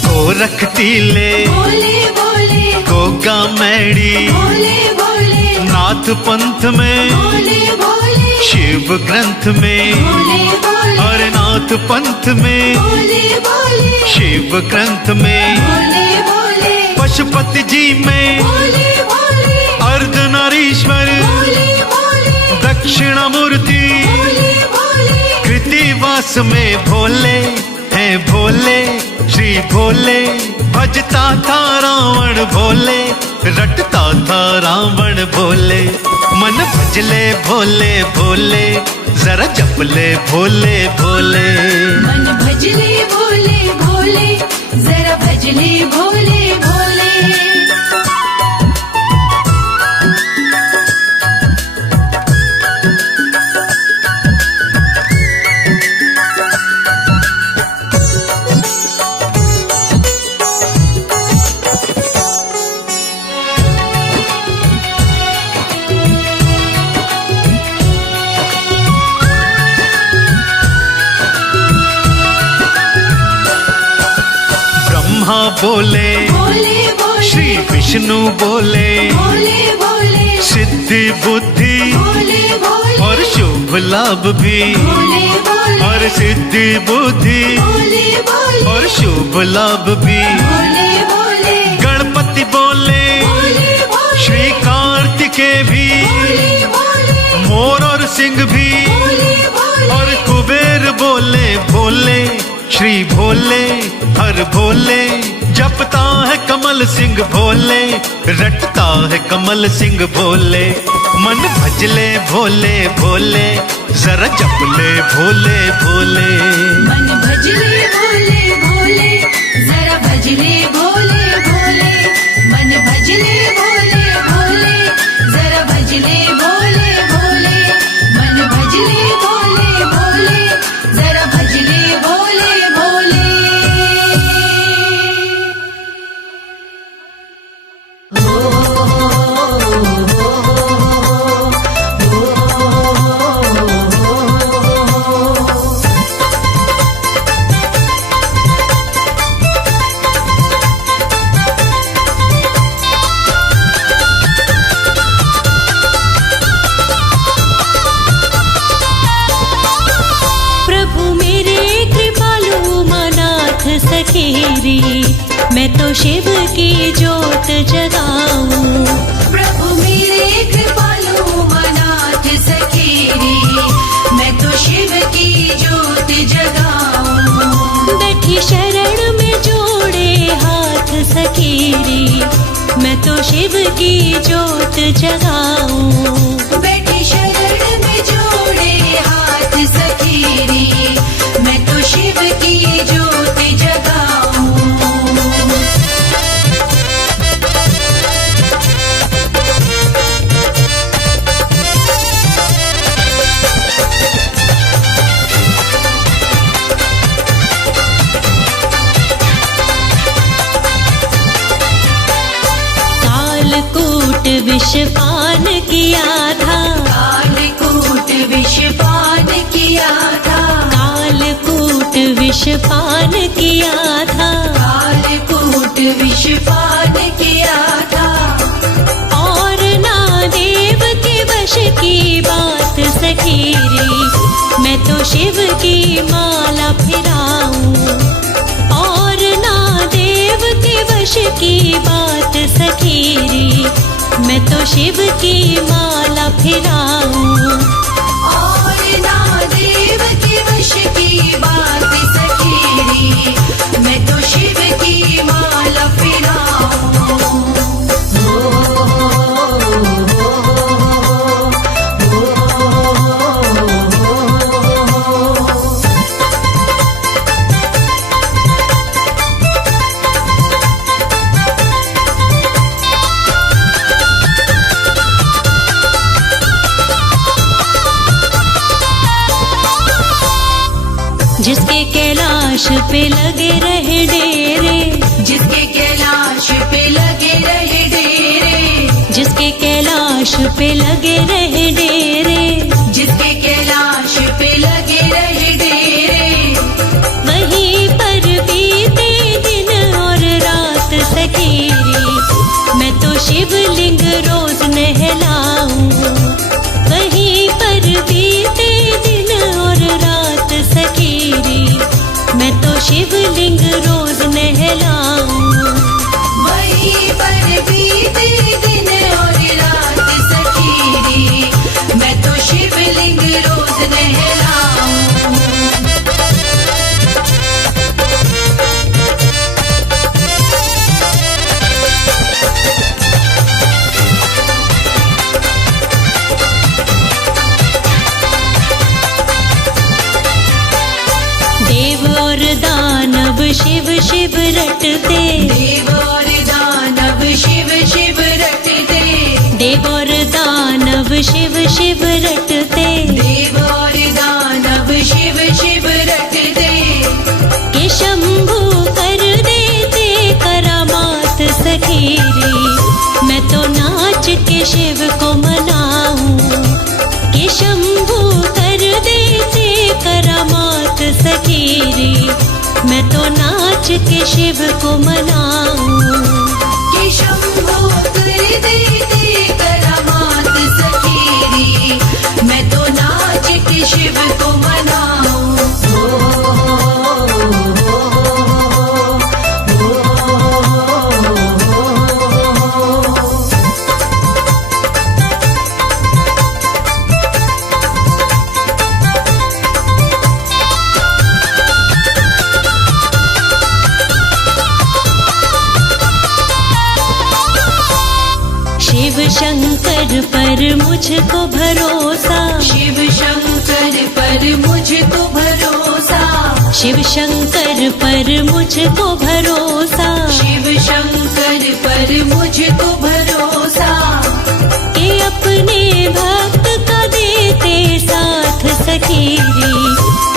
गोरख टीले भोले भोले गोगा मैड़ी भोले भोले नाथ पंथ में भोले भोले शिव ग्रंथ में। भोले भोले और नाथ पंथ में भोले भोले शिव ग्रंथ में। भोले भोले पशुपति जी में भोले भोले अर्धनारीश्वर भोले भोले दक्षिणामूर्ति। भोले भोले कृतिवास में भोले हैं भोले श्री भोले। भजता था रावण भोले, रटता था रावण भोले। मन भजले भोले भोले, जरा जपले भोले भोले। मन भजले भोले भोले, जरा भजले भोले भोले। ब्रह्मा बोले भोले भोले श्री विष्णु बोले, भोले भोले सिद्धि बुद्धि भोले भोले और शुभ लाभ भी। भोले भोले और सिद्धि बुद्धि भोले भोले और शुभ लाभ भी। भोले भोले गणपति बोले भोले भोले श्री कार्तिकेय भी। भोले भोले मोर और सिंह भी भोले भोले और कुबेर बोले भोले, श्री भोले हर भोले। जपता है कमल सिंह भोले, रटता है कमल सिंह भोले। मन भजले भोले भोले, जरा जपले भोले भोले। मन भजले भोले भोले, जरा भजले भोले भोले। मन भजले भोले भोले, जरा भजले भोले भोले। मन भजले भोले भोले, जरा भजले भोले भोले। प्रभु मेरे कृपालु मनाथ सखेरी, मैं तो शिव की जोत जगाऊं। प्रभु मेरे कृपालु मनाथ सखेरी, मैं तो शिव की जोत जगाऊं। बैठी शरण में जोड़े हाथ सखेरी, मैं तो शिव की जोत जगाऊं। बैठी शरण में जोड़े हाथ सखेरी, मैं तो शिव की जोत जगाऊं। कालकूट विष पान किया था, कालकूट विष पान किया था। कालकूट विष पान किया था, कालकूट विष पान किया था। और ना देव के वश की बात सखेरी, मैं तो शिव की माला फिराऊं। और ना देव के वश की बात सखेरी, मैं तो शिव की माला फिराऊं। और ना देव के वश की बात सखेरी, मैं तो शिव की माला फिराऊं। जिसके कैलाश पे लगे रहे डेरे, जिसके कैलाश पे लगे रहे डेरे, जिसके कैलाश पे लगे रहे डेरे, जिसके कैलाश पे लगे रहे डेरे। वहीं पर बीते दिन और रात सखेरी, मैं तो शिवलिंग रोज नहलाऊं। वहीं पर बीते दिन और रात सखेरी, मैं तो शिवलिंग रोज नहलाऊं। वहीं पर बीते दिन और रात सखेरी, मैं तो शिवलिंग रोज नहलाऊं। देव और दानव शिव शिव रटते, देव और दानव शिव शिव रटते, देव और दानव शिव शिव रटते। देव और दानव शिव शिव रटते। के शंभू कर देते करामात सखेरी, मैं तो नाच के शिव को मनाऊं। के शंभू कर देते करामात सखेरी, मैं तो नाच के शिव को मनाऊं। कि शंभो कर देते करामात सखेरी, मैं तो नाच के शिव को मनाऊं। मुझको भरोसा, शिव शंकर पर मुझको भरोसा, शिव शंकर पर मुझको भरोसा, शिव शंकर पर मुझको भरोसा। कि अपने भक्त का देते साथ सखीरी,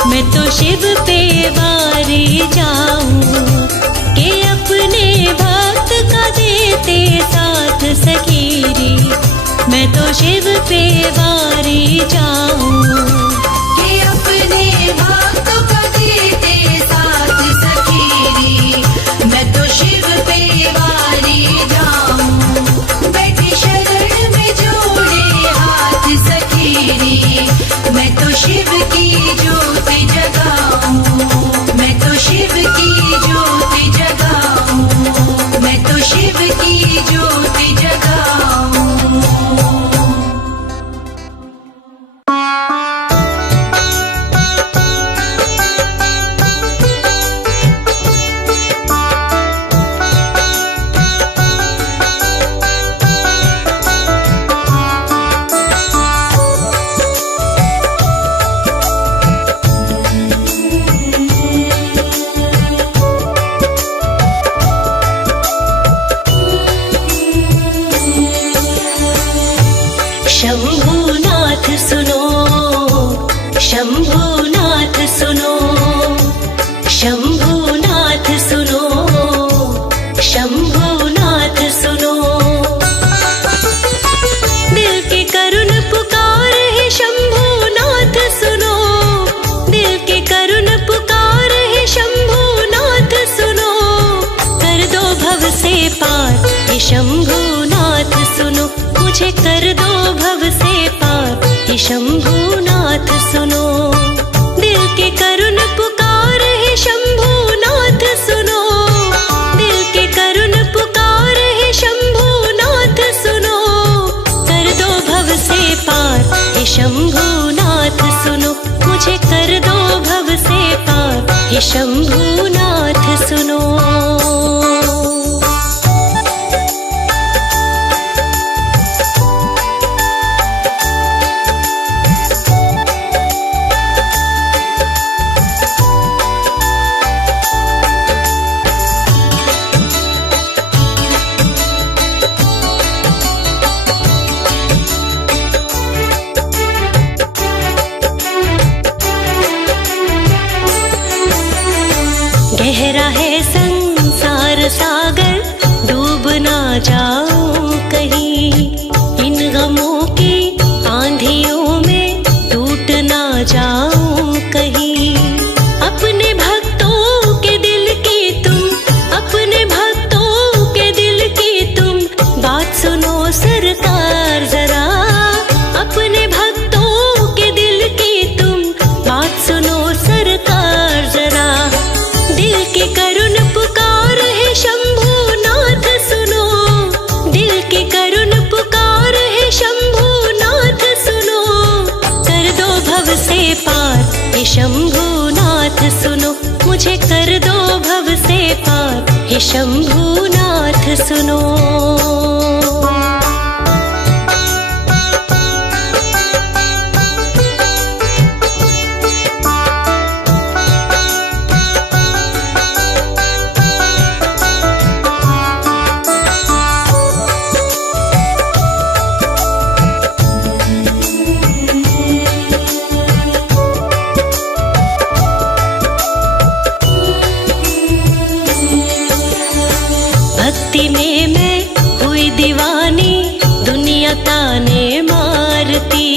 मैं तो शिव पे वारी जाऊं। कि अपने भक्त का देते साथ सखीरी, मैं तो शिव पे वारी जाऊं। कि अपने भक्त का देते साथ सखीरी, मैं तो शिव पे वारी जाऊं। बैठे शरण में जोड़े हाथ सखीरी, मैं तो शिव की ज्योति जगाऊं। मैं तो शिव की ज्योति जगाऊं। मैं तो शिव की ज्योति जगाऊं। शंभुनाथ सुनो, शंभुनाथ सुनो, शंभुनाथ सुनो, शंभुनाथ सुनो। दिल की करुण पुकार है शंभुनाथ सुनो, दिल की करुण पुकार है शंभुनाथ सुनो। कर दो भव से पार हे शंभुनाथ सुनो, मुझे कर दो भव से पार हे शंभुनाथ सुनो। दिल की करुण पुकार है शंभुनाथ सुनो, दिल की करुण पुकार है शंभुनाथ सुनो। कर दो भव से पार हे शंभुनाथ सुनो, मुझे कर दो भव से पार हे शंभुनाथ सुनो। गहरा है संसार सागर, डूब ना जाऊं कहीं। इन गमों की आंधियों में टूट ना जाऊं कहीं। अपने भक्तों के दिल की तुम, अपने भक्तों के दिल की तुम बात सुनो सरकार जरा। अपने भक्तों के दिल की तुम बात सुनो सरकार जरा। दिल की करुण पुकार है शंभुनाथ सुनो, दिल की करुण पुकार है शंभुनाथ सुनो। कर दो भव से पार हे शंभुनाथ सुनो, मुझे कर दो भव से पार हे शंभुनाथ सुनो। भक्ति में मैं हुई दीवानी, दुनिया ताने मारती।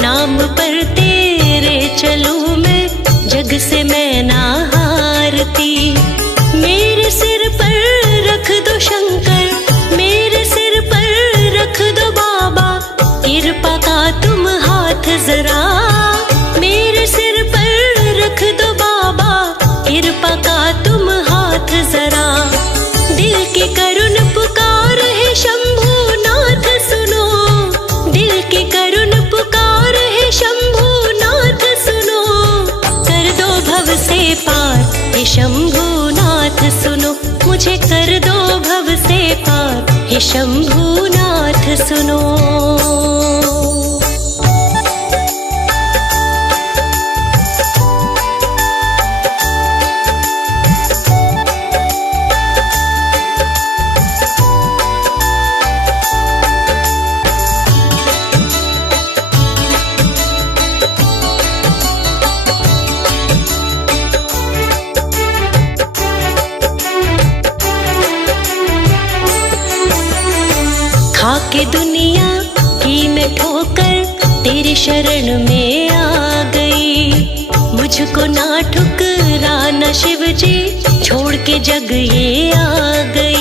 नाम पर तेरे चलूं मैं, जग से मैं ना हारती। मेरे सिर पर रख दो शंकर, मेरे सिर पर रख दो बाबा। कृपा का तुम हाथ जरा, मेरे सिर पर रख दो बाबा। कृपा का तुम हाथ जरा। दिल की करुण पुकार है शंभुनाथ सुनो, दिल की करुण पुकार है शंभुनाथ सुनो। कर दो भव से पार हे शंभुनाथ सुनो, मुझे कर दो भव से पार हे शंभुनाथ सुनो। के दुनिया की मैं ठोकर तेरी शरण में आ गई। मुझको ना ठुकराना शिव जी, छोड़ के जग ये आ गई।